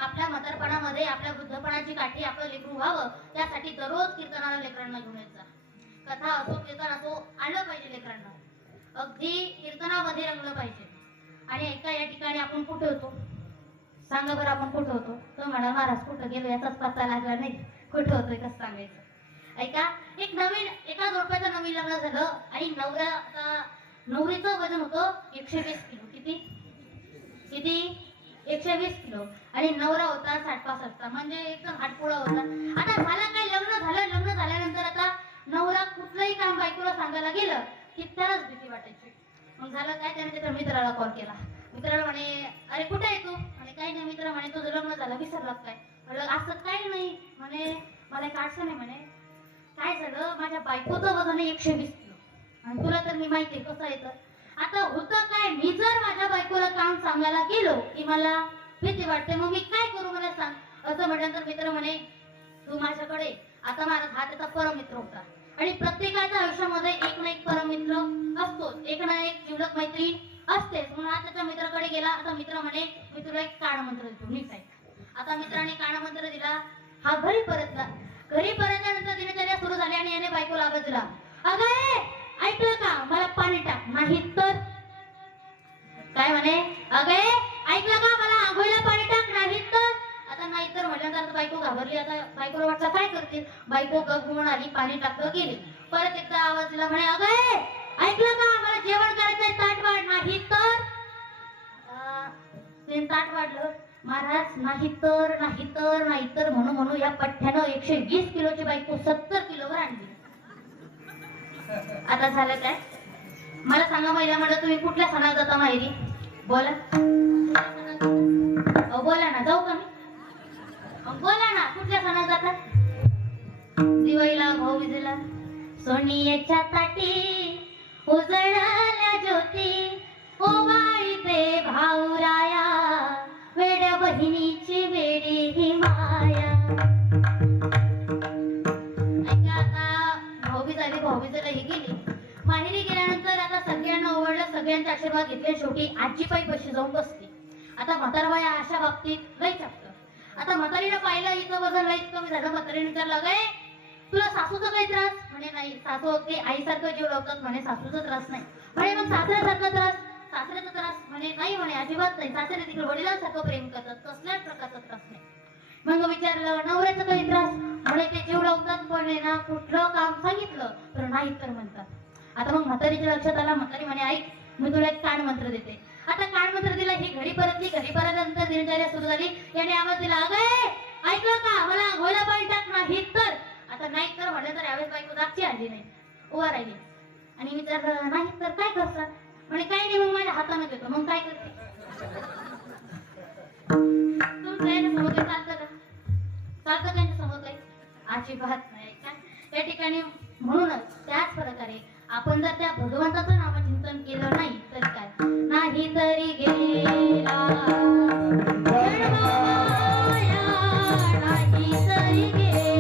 आपल्या म्हातारपणामध्ये आपल्या वृद्धपणाची काठी आपलं लेकरू व्हावं त्यासाठी दररोज कीर्तनाला लेकरांना घेऊन यायचा. कथा असो कीर्तन असो आलं पाहिजे लेकरांना. अगदी कीर्तनामध्ये रंगलं पाहिजे. आणि एका या ठिकाणी आपण कुठे होतो सांगा बरं, आपण कुठे होतो? तो म्हणा महाराज कुठं गेलो याचाच पत्ता लागला नाही. कुठे होतोय कसं सांगायचं? ऐका, एका जोडप्याचं नवीन लग्न झालं आणि नवरीचं वजन होतं 120 किलो. किती 120 किलो. आणि नवरा होता 60-65चा, म्हणजे एकदम हाटपोळा होता. आता झाला काय, लग्न झाल्यानंतर आता नवरा कुठलंही काम बायकोला सांगायला गेलं की त्यालाच भीती वाटायची. मग झालं काय, त्याने त्याच्या मित्राला कॉल केला. मित्राला म्हणे, अरे कुठे आहे तू? आणि काही नाही. मित्र म्हणे, तुझं लग्न झालं विसरलात काय? म्हणलं असं काही नाही. म्हणे मला एक अडचण आहे. म्हणे काय झालं, माझ्या बायकोचं वजन आहे 120 किलो आणि तुला तर मी माहिती आहे कसं येतं. आता होतं काय, मी जर माझ्या बायकोला काम सांगायला गेलो की मला भीती वाटते, मग मी काय करू मला सांग. असं म्हटल्यानंतर मित्र म्हणे, तू माझ्याकडे. आता माझा हा त्याचा परमित्र होता. आणि प्रत्येकाच्या आयुष्यामध्ये एक ना एक परमित्र असतोच, एक ना एक जीवलक मैत्रीण असतेच. म्हणून हा त्याच्या मित्राकडे गेला. आता मित्र म्हणे, मी तुला एक काळ मंत्र देतो, नीट ऐक. आता मित्राने काळ मंत्र दिला. हा घरी परतला. घरी परतल्यानंतर दिनचर्या सुरू झाली आणि याने बायकोला आवाज दिला, अगं ऐकलं का मला पाणी टाक, नाही तर काय म्हणे, अगे ऐकलं का मला आंघोळीला पाणी टाक, नाही तर. आता नाही तर म्हटल्यानंतर बायको घाबरली. आता बायकोला वाटलं काय करतील, बायको गगून आली, पाणी टाकलं गेली. परत एकदा आवाज दिला म्हणे, अगे ऐकलं का मला जेवण करायचंय, ताट वाढ, नाही तर. ते ताट वाढलं. महाराज नाही तर नाही तर नाही तर म्हणून म्हणून या पठ्ठ्यानं 120 किलोची बायको 70 किलोवर आणली. आता झालं काय, मला सांगा महिला म्हणलं तुम्ही कुठल्या सणाला जाता माहेरी, बोला. बोला ना, जाऊ का मी, बोला ना, कुठल्या सणाला जाता. दिवाळीला, भाऊबीजेला. सोनियाच्या ताटी उजळल्या ज्योती, ओवाळीते भाऊराया, वेड्या बहिणीची वेडी ही माया. ऐका, आता भाऊबीज आली, भाऊबीजेला ही गेली. माहेरी गेल्यानंतर आता सगळ्यांना ओवळलं, सगळ्यांचे आशीर्वाद घेतले. शेवटी आजी पायी बशी जाऊन बसली. आता म्हातारबाया अशा बाबतीत लई चपलं. आता म्हातारीनं पाहिलं हिचं वजन लईच कमी झालं. म्हातारीने विचारलं, गे तुला सासूचा काही त्रास, म्हणे नाही. सासू अगदी आईसारखं जीव लावतात, म्हणे सासूचा त्रास नाही. म्हणे मग सासऱ्यासारखा त्रास, सासऱ्याचा त्रास, म्हणे नाही, म्हणे अजिबात नाही. सासरे तिकडे वडिलांसारखं प्रेम करतात, कसल्याच प्रकारचा त्रास नाही. मग विचारलं नवऱ्याचा काही त्रास, म्हणे ते जीव लावतात पण आहे ना, कुठलं काम सांगितलं तर नाही तर म्हणतात. आता मग म्हातारीच्या लक्षात आला. म्हातारी म्हणे, ऐक मी तुला एक कान मंत्र देते. आता कान मंत्र दिला, ही घरी परतली. घरी परतल्यानंतर दिनचर्या सुरू झाली. याने आवाज दिला, अगं ऐकलं का मला आंघोळीला पाणी टाक, नाही तर. आता नाही तर म्हटलं तर यावेळेस बायको जागची आली नाही, उभा राहिली. आणि विचारलं नाही तर काय करतात, म्हणे काही नाही, मग माझ्या हाताने देतो. मग काय करते, तुमचं याच्या समोर काही चालतं का, चालतं त्यांच्या समोर काही, अजिबात नाही. का या ठिकाणी म्हणूनच त्याच प्रकारे आपण जर त्या भगवंताचं नामचिंतन केलं नाही तर काय, नाही तरी गेला जन्ममाया, नाही तरी गेला.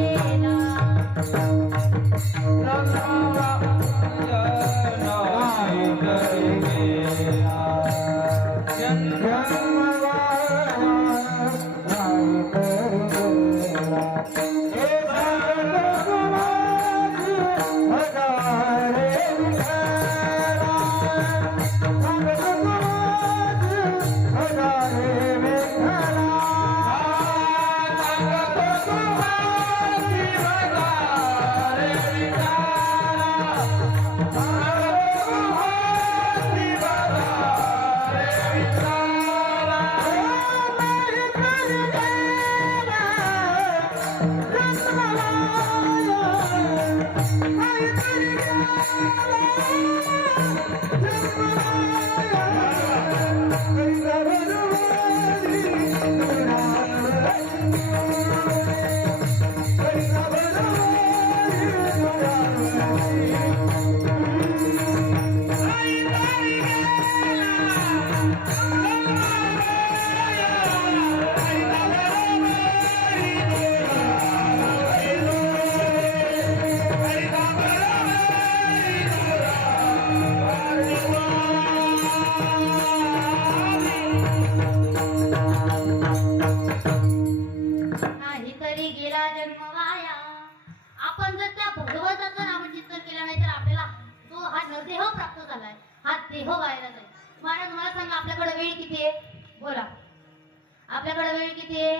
आपल्याकडे वेळ किती आहे?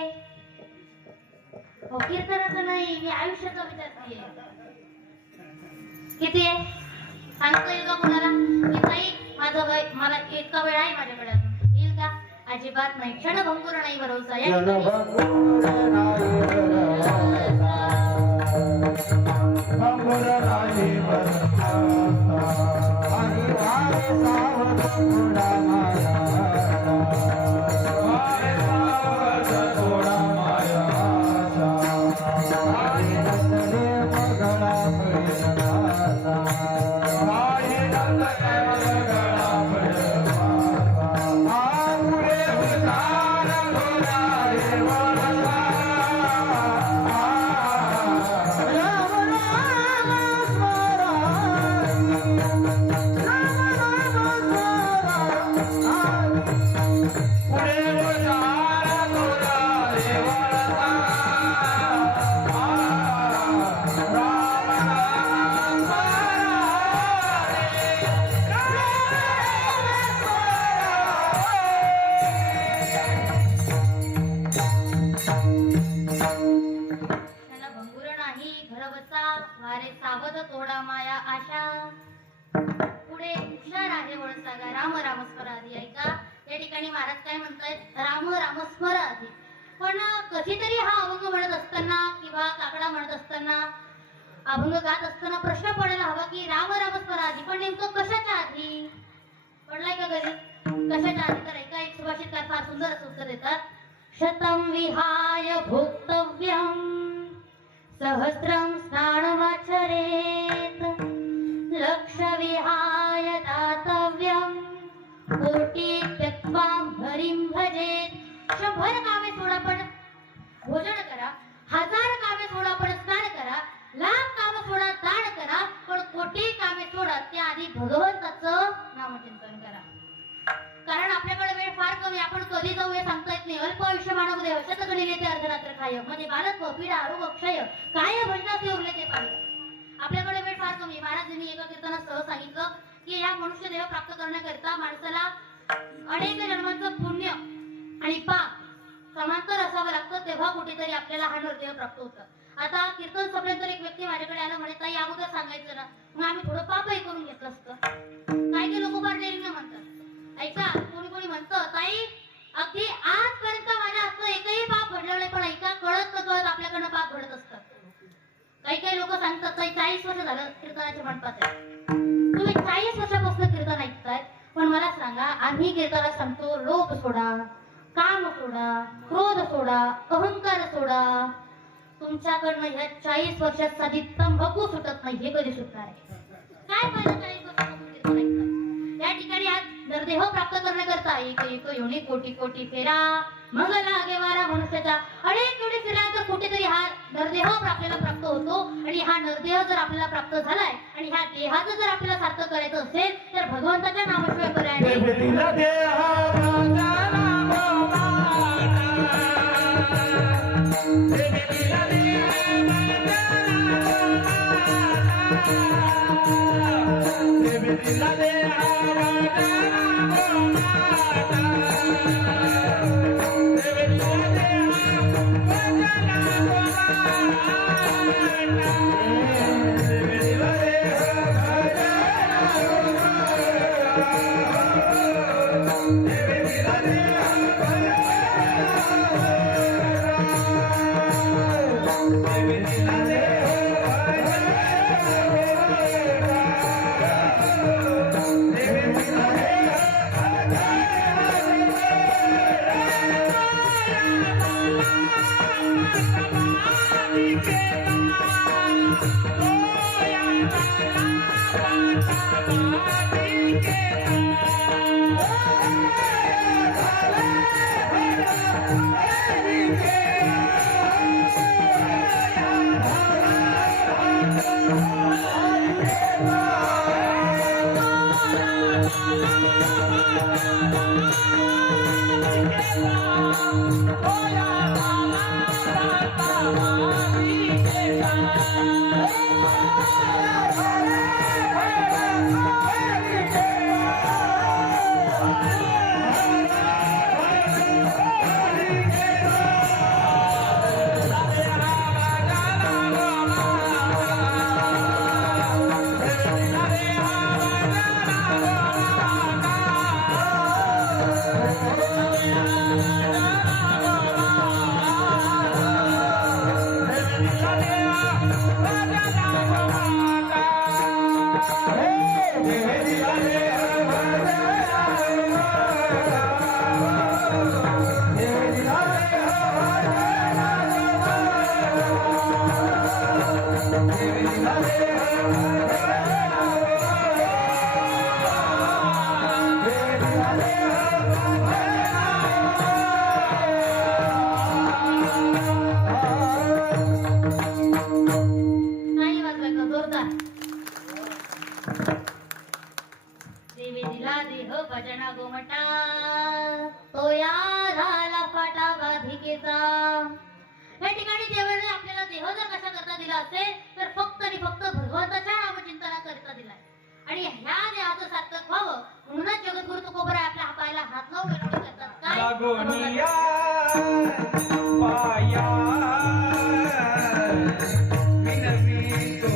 हो, कीर्तनाचा नाही, मी आयुष्याचा विचारते. किती आहे सांगता येईल का कोणाला? की ताई माझं वय, मला इतका वेळ आहे माझ्याकडे, येईल का? अजिबात नाही. क्षणभंगुर नाही भरोसा. Ah सारे सावध तोडा माया आशा. पुढे हुशार आहे वळसागा राम राम स्मराधी. ऐका या ठिकाणी महाराज काय म्हणतायत, राम राम स्मराधी. पण कधीतरी हा अभंग म्हणत असताना किंवा काकडा म्हणत असताना अभंग गात असताना प्रश्न पडायला हवा की राम राम स्मराधी पण नेमकं कशाच्या आधी पडलाय का कधी, कशाच्या आधी? तर ऐका एक सुभाषितकार फार सुंदर असं उत्तर देतात. शतं विहाय भोक्तव्यं सहस्रं स्नानमाचरेत लक्ष विहाय दातव्यं कोटी त्यक्त्वा हरिं भजेत. 100 कामे सोडा पण भोजन करा, 1000 कामे सोडा पण स्नान करा, लाख कामे सोडा दान करा, पण कोटी कामे सोडा त्याआधी भगवंताचं नामचिंतन करा. कारण आपल्याकडे वेळ फार कमी, आपण कधी जाऊ हे सांगता येत नाही. अल्प आयुष्य मानव देव शतगणी येते अर्धरात्र खाय, म्हणजे बालत्व पीडा आरोग्य क्षय काय भजनाचे उरले ते पाहिजे. आपल्याकडे वेळ फार कमी. महाराजांनी एका कीर्तनात सहज सांगितलं की या मनुष्य देह प्राप्त करण्याकरिता माणसाला अनेक जन्मांचं पुण्य आणि पाप समांतर असावं लागतं, तेव्हा कुठेतरी आपल्याला हा नरदेह प्राप्त होतं. आता कीर्तन संपल्यानंतर एक व्यक्ती माझ्याकडे आला, म्हणे ताई अगोदर सांगायचं ना, मग आम्ही थोडं पापही करून घेतलं असतं. काही लोक फार डेअरिंग म्हणतात. ऐका कोणी कोणी म्हणतं ताई अगदी आजपर्यंत माझ्या हातचं एकही पाप घडलं नाही, पण ऐका कळत न कळत आपल्याकडनं पाप घडत असतात. काही लोक सांगतात ताई 40 वर्ष झालं कीर्तनाच्या मंडपात आहे, तुम्ही 40 वर्षापासून कीर्तन ऐकताय, पण मला सांगा आम्ही कीर्तनात सांगतो लोभ सोडा, काम सोडा, क्रोध सोडा, अहंकार सोडा. तुमच्याकडनं ह्या 40 वर्षात साधी तंबाखू सुटत नाही, हे कधी सुटणार आहे? काय फायदा 40 वर्षापासून कीर्तन ऐकताय? या ठिकाणी आज नरदेह प्राप्त करण्याकरता एक एक योनी कोटी कोटी फेरा मग लागे वारा मनुष्याचा. अनेक योनी फिरल्यानंतर कुठेतरी हा नरदेह आपल्याला प्राप्त होतो, आणि हा नरदेह जर आपल्याला प्राप्त झालाय आणि ह्या देहाचं जर आपल्याला सार्थक करायचं असेल तर भगवंताच्या नामाशिवाय पर्याय भजना गोमटा तो या झाला फाटा बाधिकेचा. या ठिकाणी देवाने आपल्याला देह जर कशा करता दिला असेल तर फक्त आणि फक्त भगवंताच्या नामचिंतना करता दिलाय, आणि ह्या देहाचं सार्थक व्हावं म्हणूनच जगद्गुरु तुकोबराय आपल्या हाताला हात लावून विनवणी करतात. काय लागोनिया पाया विनवी तो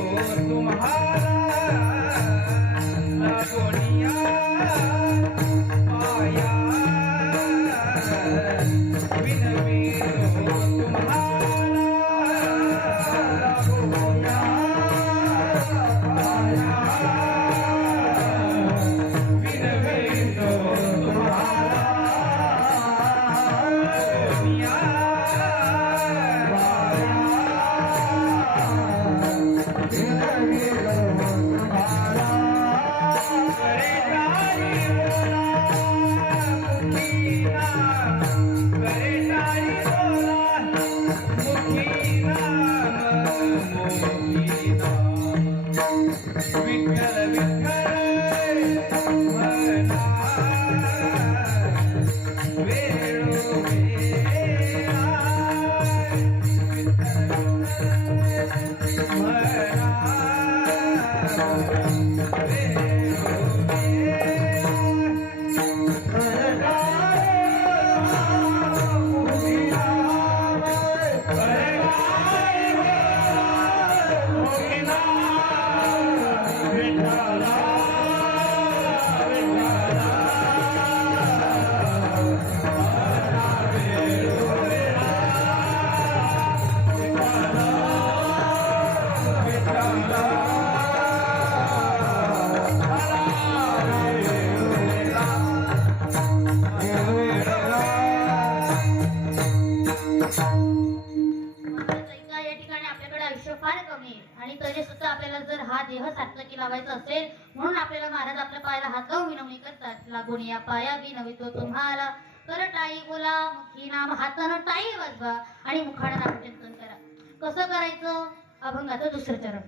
फार कमी आहे आणि तरी सुद्धा आपल्याला जर हा देह सार्थकी लावायचा असेल म्हणून आपल्याला महाराज आपल्या पायाला हात लावून विनवणी करतात. लागून या पाया विनवितो तुम्हाला कर टाई बोला मुखी नाम हातानं टाई वाजवा आणि मुखानं नामचिंतन करा. कसं करायचं? अभंगाचं दुसरं चरण.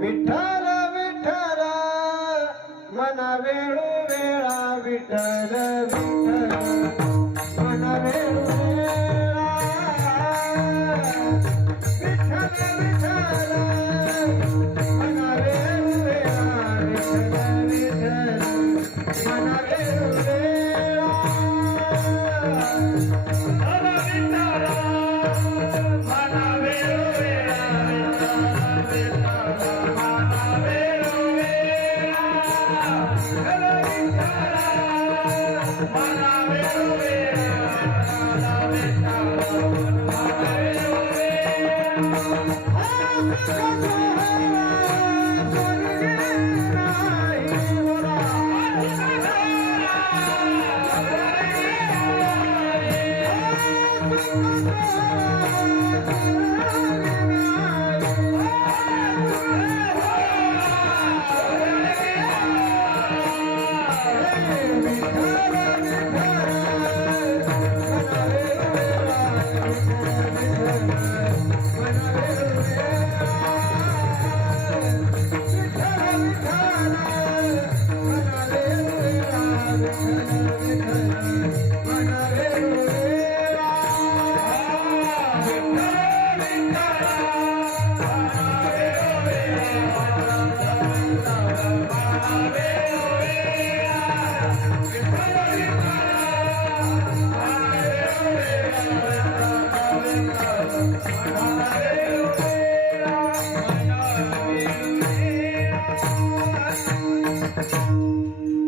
विठ्ठल विठ्ठल मन वेळू वेळा विठ्ठल विठ्ठल मन वेळू वेळा विठ्ठल विठ्ठल मन वेळू वेळा विठ्ठल विठ्ठल मन वेळू वेळा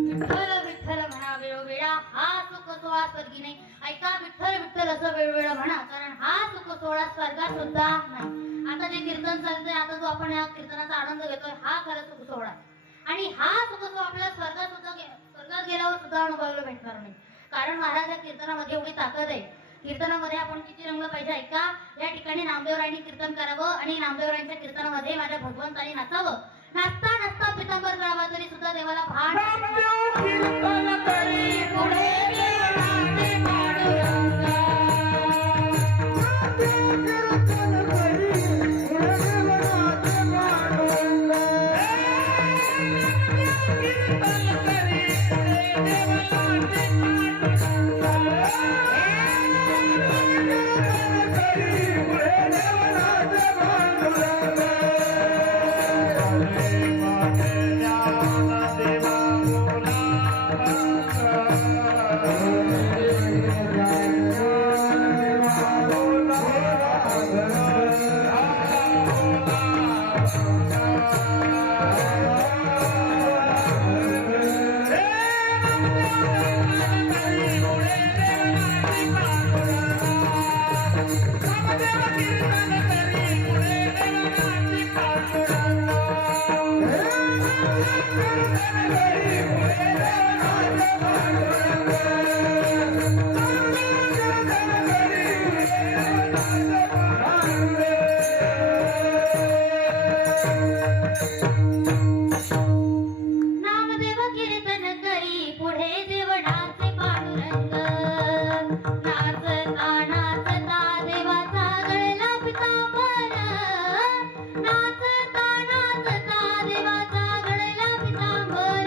विठ्ठल विठ्ठल म्हणा वेळोवेळा हा सुख सोहळा स्वर्गी नाही. ऐका विठ्ठल विठ्ठल असं वेळोवेळा म्हणा कारण हा सुख सोहळा स्वर्गात सुद्धा नाही. आता जे कीर्तन चालतंय आता जो आपण या कीर्तनाचा आनंद घेतोय हा खरा सुख सोहळा आणि हा सुख सोहळा आपल्याला स्वर्गात गेल्यावर सुद्धा अनुभवायला भेटणार नाही. कारण महाराज या कीर्तनामध्ये एवढी ताकद आहे. कीर्तनामध्ये आपण किती रंगलं पाहिजे ऐका. या ठिकाणी नामदेवरायांनी कीर्तन करावं आणि नामदेवरायांच्या कीर्तनामध्ये माझ्या भगवंतानी नाचावं. नाचता नाचता पितांबर करावा तरी सुद्धा देवाला भान नामदेव कीर्तन करी पुढे देवळाचे पांडुरंगा. नामदेव कीर्तन करी पुढे देवळाचे पांडुरंग. नाचता नाचता देवाचा गळला पितांबर. नाचता नाचता देवाचा गळला पितांबर.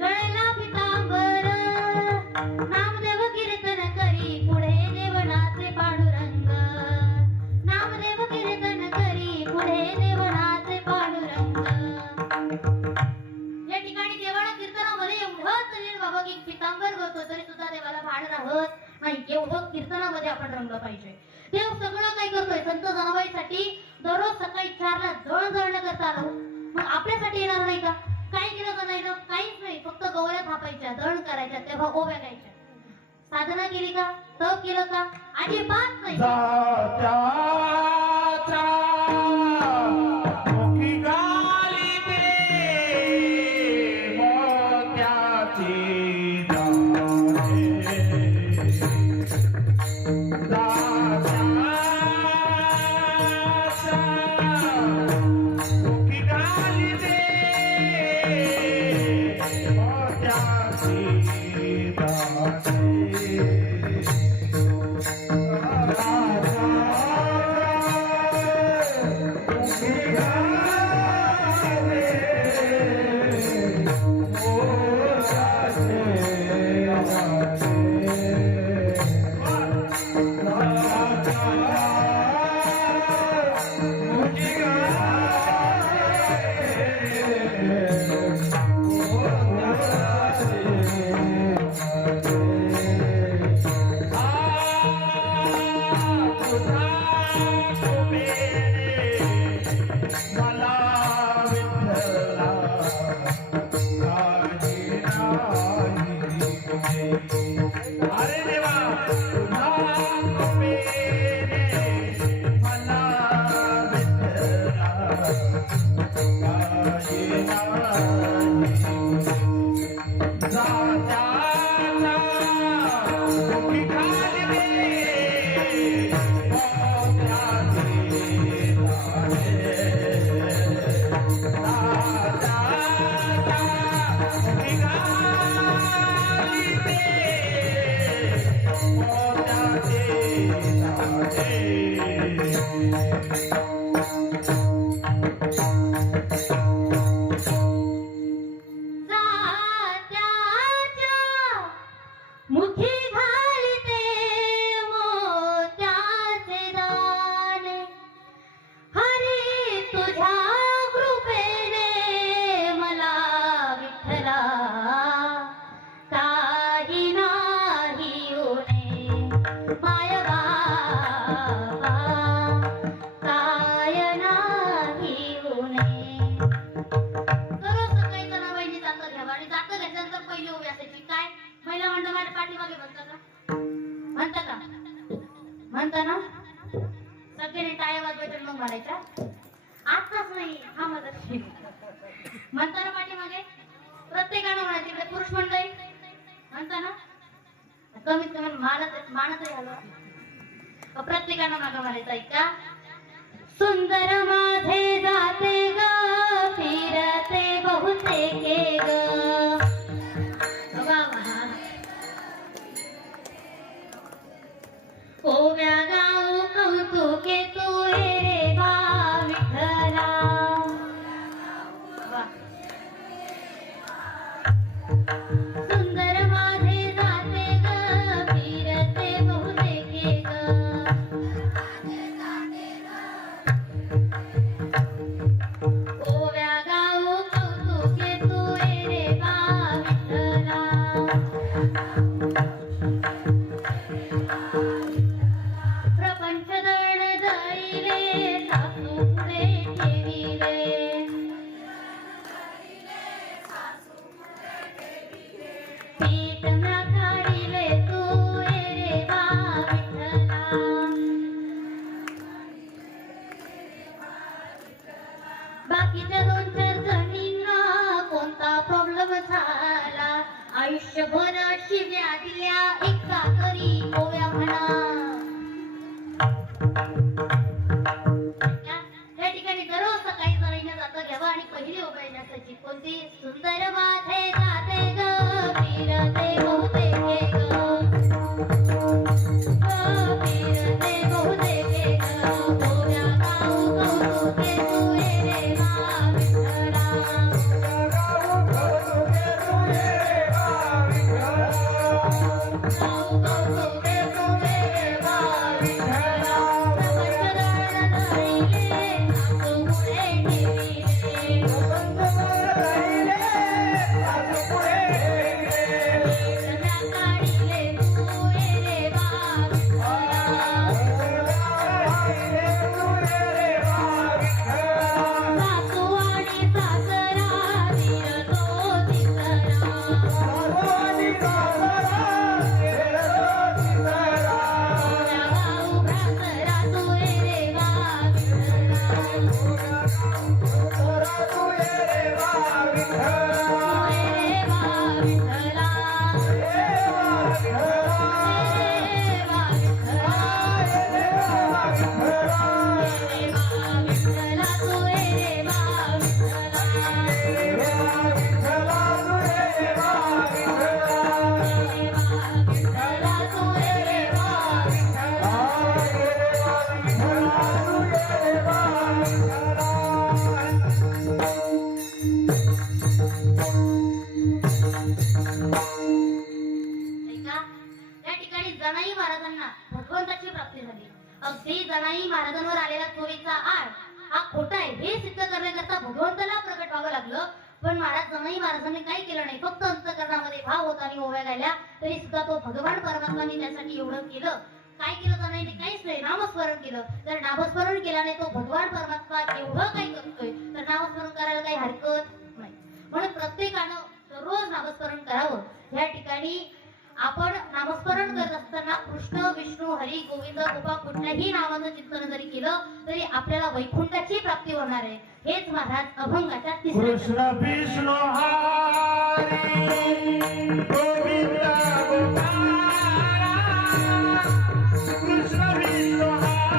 गळला पितांबर. नामदेव कीर्तन करी पुढे देवळाचे पांडुरंग. नामदेव कीर्तन करी पुढे देवळाचे पांडुरंग. या ठिकाणी देवाला कीर्तनामध्ये एवढं तरी बाबा की पितांबर करतो तरी सुद्धा देवाला भान राहत नाही. एवढं कीर्तनामध्ये आपण रंगलं पाहिजे. देव सगळं काही करतोय संत जनाबाईसाठी दररोज सकाळी 4ला जळण करता आलो. मग आपल्यासाठी येणार नाही का? काय केलं का नाही? काहीच नाही. फक्त गवऱ्या थापायच्या दळण करायच्या तेव्हा ओव्या गायच्या. साधना केली का? तप केलं का? अजिबात नाही. मुखी गाली दे मोत्याची दाणे. जात्याच्या मुखी घालते मोत्याचे दाणे हरी तुझ्या कृपेने मला विठ्ठला काही नाही उणे माय बाबा काय नाही उणे दररोज सकाळी जनाबाईंनी जातं घ्यावं आणि जातं घेतल्यानंतर पहिली उभी असायची काय महिला मंडळ माझ्या पाठीमागे म्हणता का म्हणता ना सगळ्यांनी टाळ्या वाजवायच्या आणि मग म्हणायच्या आताच नाही हा माझा म्हणता ना पाठीमागे प्रत्येकानं म्हणायचे इकडे पुरुष मंडळी म्हणता ना कमीत कमी मानतही आलं प्रत्येकानं मागं म्हणायचं ऐका सुंदर माझे जाते ग फिरते बहुतेके ग ओव्या गाऊ कौतुके तू रे बा विठ्ठला सुंदर माझे जाते ग फिरते बहुतेके ग ओव्या गाऊ कौतुके तू रे बा विठ्ठला प्रपंच दळ जाईले सासू पुढे ठेविले पीठ ना काढिले तू रे बा विठ्ठला बाकीच्या 2-4 जणींना कोणता प्रॉब्लेम झाला आयुष्यभर शिव्या दिल्या एका तरी ओव्या म्हणा या ठिकाणी दररोज सकाळी जणांना जातं घ्यावं आणि पहिली ओव्या असायची कोणती सुंदर माझे जाते ग फिरते बहुतेके फिरते बहुतेके ओव्या गाऊ कौतुके तू रे बा विठ्ठला गाऊ कौतुके तू रे बा विठ्ठला प्रपंच दळ जाईले सासू पुढे ठेविले काढिले तू रे बा सासू आणि सासरा फिरतो गाऊ भ्रातरा तू रे बा जनाई महाराजांना भगवंताची प्राप्ती झाली अगदी जनाई महाराजांवर आलेला चोरीचा आळ हा खोटा आहे हे सिद्ध करण्याकरता भगवंताला प्रकट व्हावं लागलं पण महाराज जनाई महाराजांनी काही केलं नाही फक्त अंतःकरणामध्ये भाव होता आणि ओव्या गायल्या तरी सुद्धा तो भगवान परमात्माने त्यासाठी एवढं केलं काय केलं जनाईने काहीच नाही नामस्मरण केलं जर नामस्मरण केल्याने तो भगवान परमात्मा एवढं काही करतोय तर नामस्मरण करायला काही हरकत नाही म्हणून प्रत्येकानं रोज नामस्मरण करावं या ठिकाणी आपण नामस्मरण करत असताना कृष्ण विष्णू हरी गोविंद गोपा कुठल्याही नावाचं चिंतन जरी केलं तरी आपल्याला वैकुंठाची प्राप्ती होणार आहे हेच महाराज अभंगाच्या कृष्ण विष्णू हरी गोविंद गोपाला कृष्ण विष्णू हरी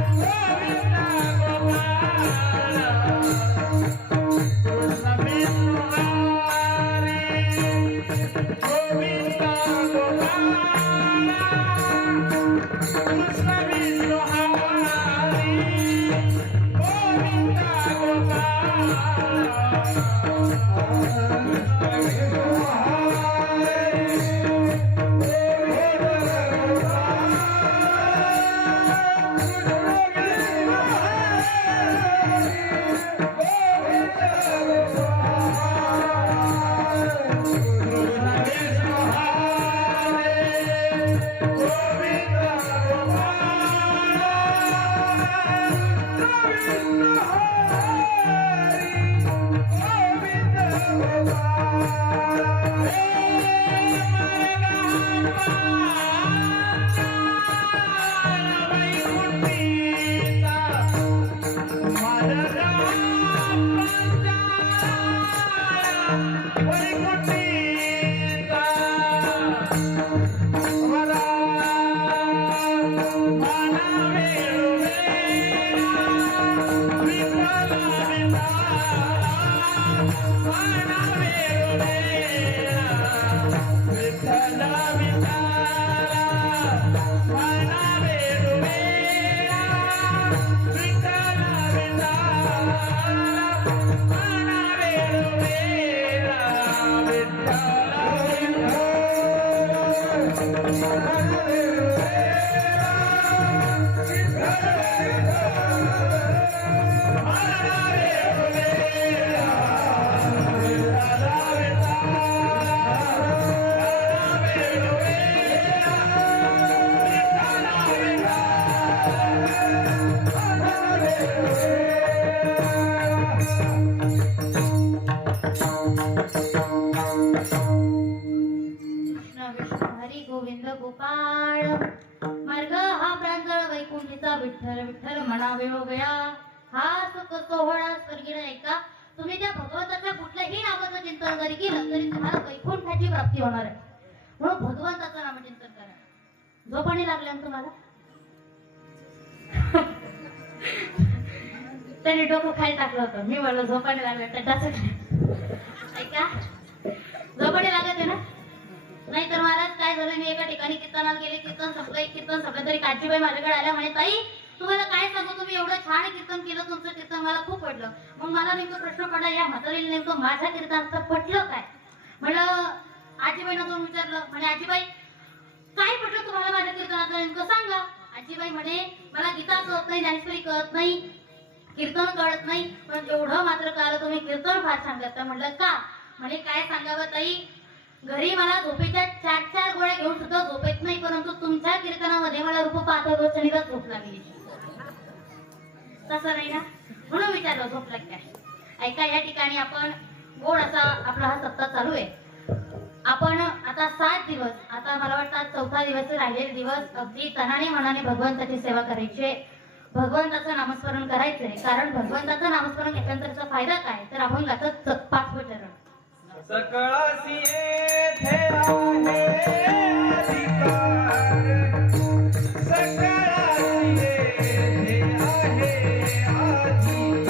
गोविंद गोपाला कृष्ण विष्णू हरी गोविंद गोपाला कृष्ण विष्णू कृष्ण विष्णू हरी गोविंद गोपाळ मार्ग हा प्रांजळ वैकुंठीचा विठ्ठल विठ्ठल म्हणा वेळोवेळा हा सुख सोहळा स्वर्गीय ऐका तुम्ही त्या भगवंताच्या कुठल्याही नावाचं चिंतन जरी केलं तरी तुम्हाला वैकुंठाची प्राप्ती होणार आहे म्हणून भगवंताचं नामचिंतन करा झोपाणी लागल्या ना तुम्हाला त्याने डोकं खाली टाकलं होतं मी म्हणलं झोपाणी लागलं तर ऐका झोपाणी लागत आहे ना नाही तर महाराज काय झालं मी एका ठिकाणी कीर्तनाला गेले कीर्तन संपलं तरी काजीबाई माझ्याकडे आल्या म्हणे ताई तुम्हाला काय सांगू तुम्ही एवढं छान कीर्तन केलं तुमचं कीर्तन मला खूप पडलं मग मला नेमका प्रश्न पडला या म्हातारीला नेमकं माझ्या कीर्तनाचं पटलं काय म्हणलं आजीबाईंना जाऊन विचारलं म्हणे आजीबाई काय पटलं तुम्हाला माझ्या कीर्तनाचं नेमकं सांगा आजीबाई म्हणे मला गीता कळत नाही ज्ञानेश्वरी कळत नाही कीर्तन कळत नाही पण एवढं मात्र कळलं तुम्ही कीर्तन फार छान करता म्हणलं का म्हणे काय सांगावं ताई घरी मला झोपेच्या 4 गोळ्या घेऊन सुद्धा झोप येत नाही परंतु तुमच्या कीर्तनामध्ये मला रूप पाहता चणीला झोप लागली तसं नाही ना म्हणून विचारलं झोप लागते ऐका या ठिकाणी आपण गोड असा आपला हा सप्ताह चालू आहे आपण आता 7 दिवस आता मला वाटतं 4था दिवस राहिलेले दिवस अगदी तनाने मनाने भगवंताची सेवा करायची आहे भगवंताचं नामस्मरण करायचंय कारण भगवंताचं नामस्मरण केल्यानंतरचा फायदा काय तर अभंगाचं 5वं चरण सकळासी येथे आहे अधिकार सकळासी येथे आहे अधिकार सकळासी येथे आहे अधिकार सकळासी येथे आहे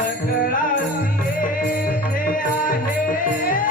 अधिकार सकळासी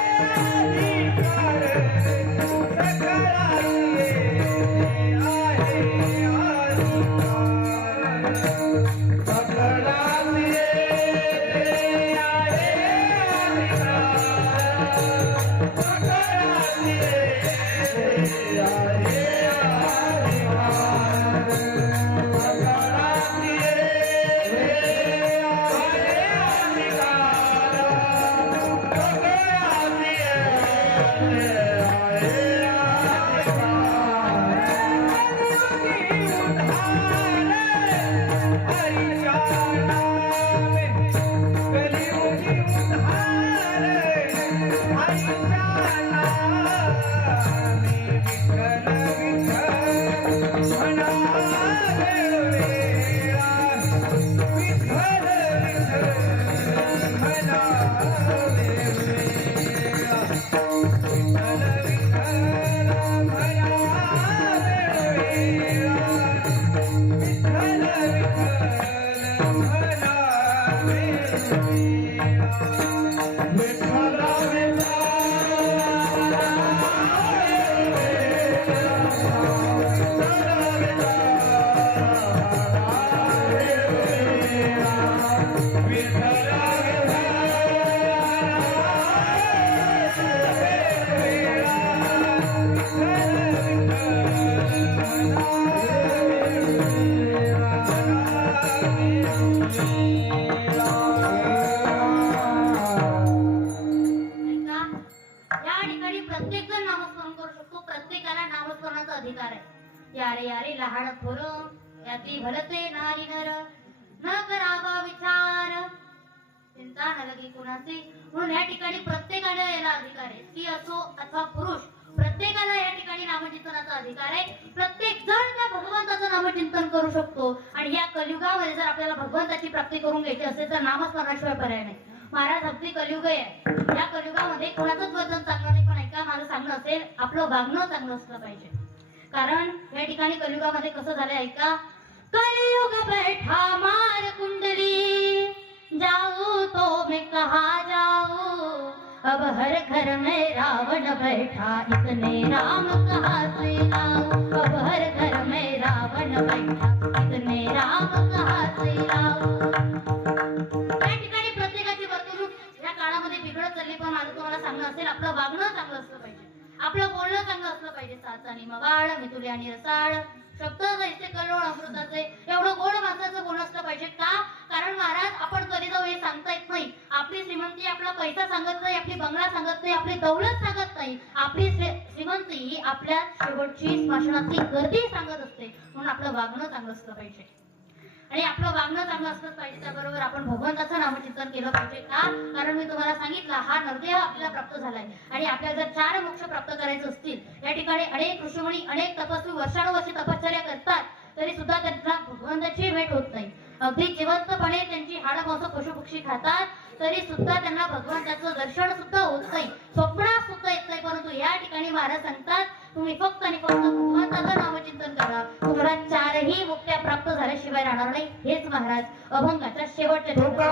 येथे आहे यारे लहान थोर याती भलते नारी नर न करावा विचार चिंता न लगी कुणाची म्हणून या ठिकाणी प्रत्येकाला याला अधिकार आहे स्त्री असो अथवा पुरुष प्रत्येकाला या ठिकाणी नामचिंतनाचा अधिकार आहे प्रत्येक जण त्या भगवंताचं नामचिंतन करू शकतो आणि या कलियुगामध्ये जर आपल्याला भगवंताची प्राप्ती करून घ्यायची असेल तर नामस्मरणाशिवाय पर्याय नाही महाराज अगदी कलियुग आहे या कलियुगामध्ये कोणाचंच वजन चांगलं नाही पण ऐका माझं सांगणं असेल आपलं वागणं चांगलं असलं पाहिजे कारण या ठिकाणी कलियुगामध्ये कसं झालंय ऐका कलियुग बैठा मार कुंडली जाऊ तो मैं कहा जाऊ अब हर घर में रावण बैठा इतने राम कहाँ से लाऊं अब हर घर में रावण बैठा इतने राम कहाँ से लाऊं या ठिकाणी प्रत्येकाची वर्तणूक या काळामध्ये बिघडत चालली पण माझं तुम्हाला सांगणं असेल आपलं वागणं चांगलं असलं पाहिजे आपलं बोलणं चांगलं पाहिजे साच आणि मवाळ मिथुले आणि रसाळ शब्द जैसे कलोळ अमृताचे एवढं गोड माणसाचं गुण असलं पाहिजे का कारण महाराज आपण कधी जाऊ हे सांगता येत नाही आपली श्रीमंती आपला पैसा सांगत नाही आपली बंगला सांगत नाही आपली दौलत सांगत नाही आपली श्रीमंती आपल्या शेवटची स्मशानातली गर्दी सांगत असते म्हणून आपलं वागणं चांगलं असलं पाहिजे आणि आपलं वागणं चांगलं असलंच पाहिजे त्याबरोबर आपण भगवंताचं नामचिंतन केलं पाहिजे का कारण मी तुम्हाला सांगितलं हा नरदेह आपल्याला प्राप्त झालाय आणि आपल्याला जर 4 मोक्ष प्राप्त करायचे असतील या ठिकाणी अनेक ऋषीमुनी अनेक तपस्वी वर्षानुवर्षे तपश्चर्या करतात तरी सुद्धा त्यांना भगवंताची भेट होत नाही अगदी जिवंतपणे त्यांची हाड मांस पशुपक्षी खातात तरी सुद्धा त्यांना भगवंताचं दर्शन सुद्धा होत नाही स्वप्नात सुद्धा येत नाही परंतु या ठिकाणी महाराज सांगतात तुम्ही फक्त आणि फक्त भगवंताचं नामचिंतन करा तुम्हाला 4ही मुक्त्या प्राप्त झाल्याशिवाय राहणार नाही हेच महाराज अभंगाच्या शेवटच्या तुका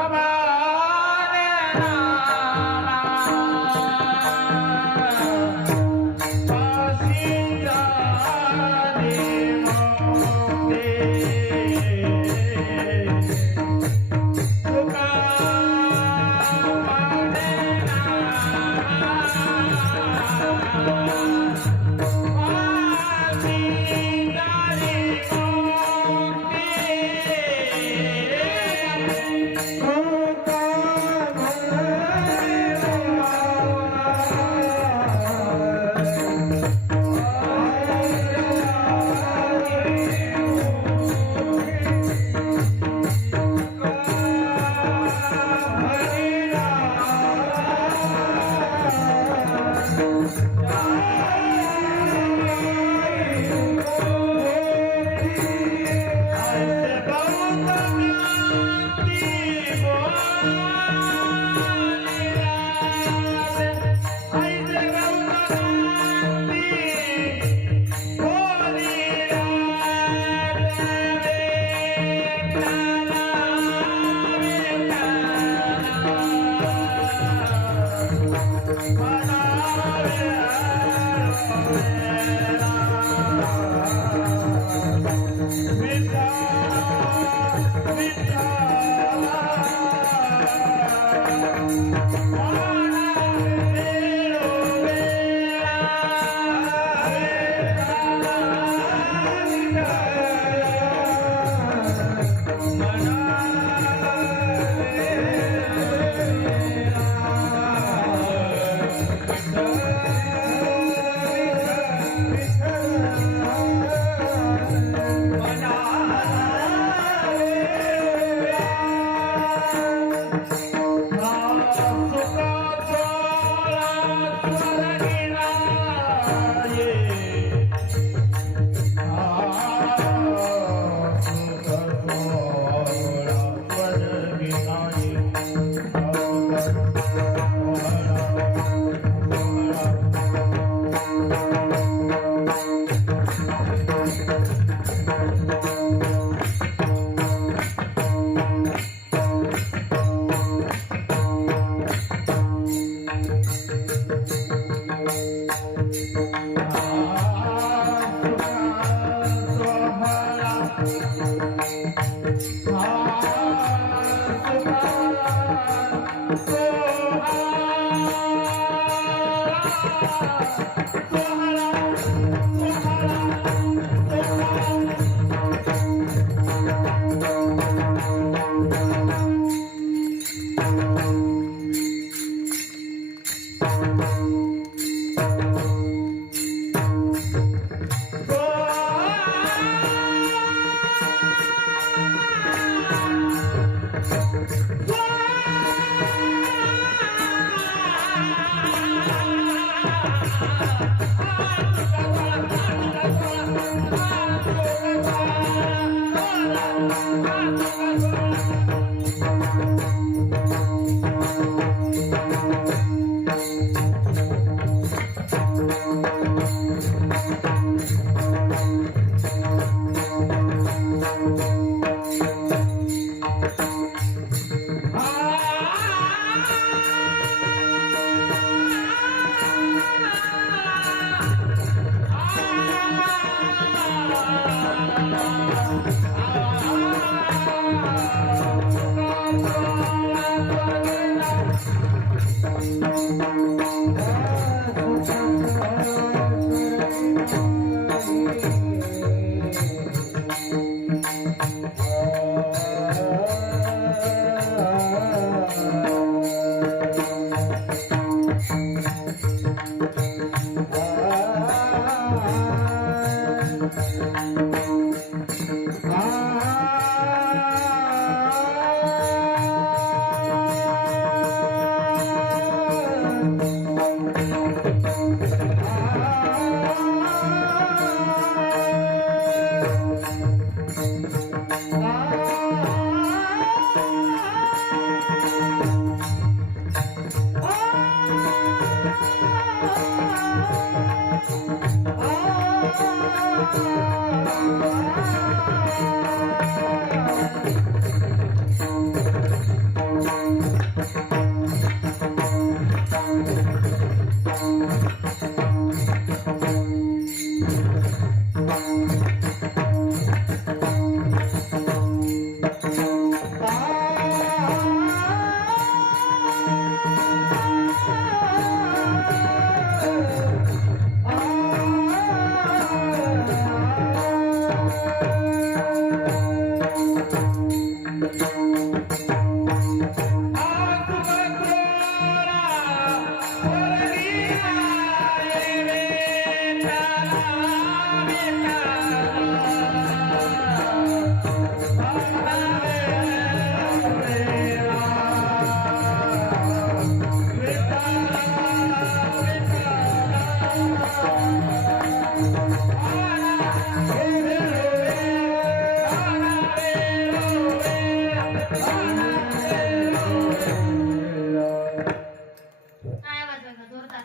काय वाजवायचं जोरदार.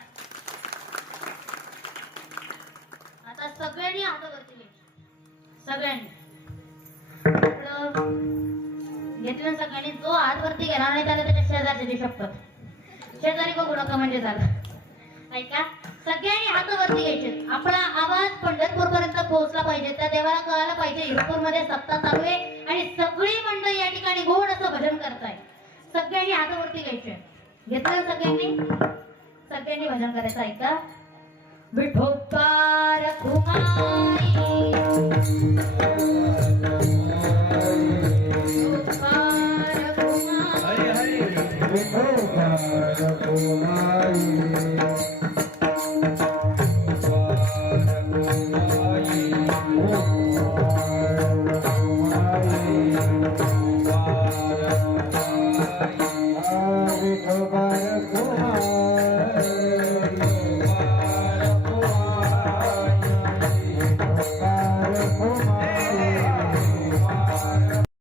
आता सगळ्यांनी हात वरती घ्यायचे, सगळ्यांनी घेतलं. सगळ्यांनी जो हात वरती घेणार नाही त्याला त्याच्या शेजारची देऊ शकतात. शेजारी बघू नका म्हणजे झालं. ऐका, सगळ्यांनी हात वरती घ्यायचे. आपला आवाज पंढरपूर पर्यंत पोहोचला पाहिजे, त्या देवाला कळायला पाहिजे युरोपूर मध्ये सप्ताह चालू आहे आणि सगळी मंडळी या ठिकाणी गोड असं भजन करताय. सगळ्यांनी हात वरती घ्यायचे. घेतलं सगळ्यांनी, सगळ्यांनी भजन करायचं. ऐका, विठोबार कुमारी विठोबार कुमारी हरी हरी विठोबार कुमारी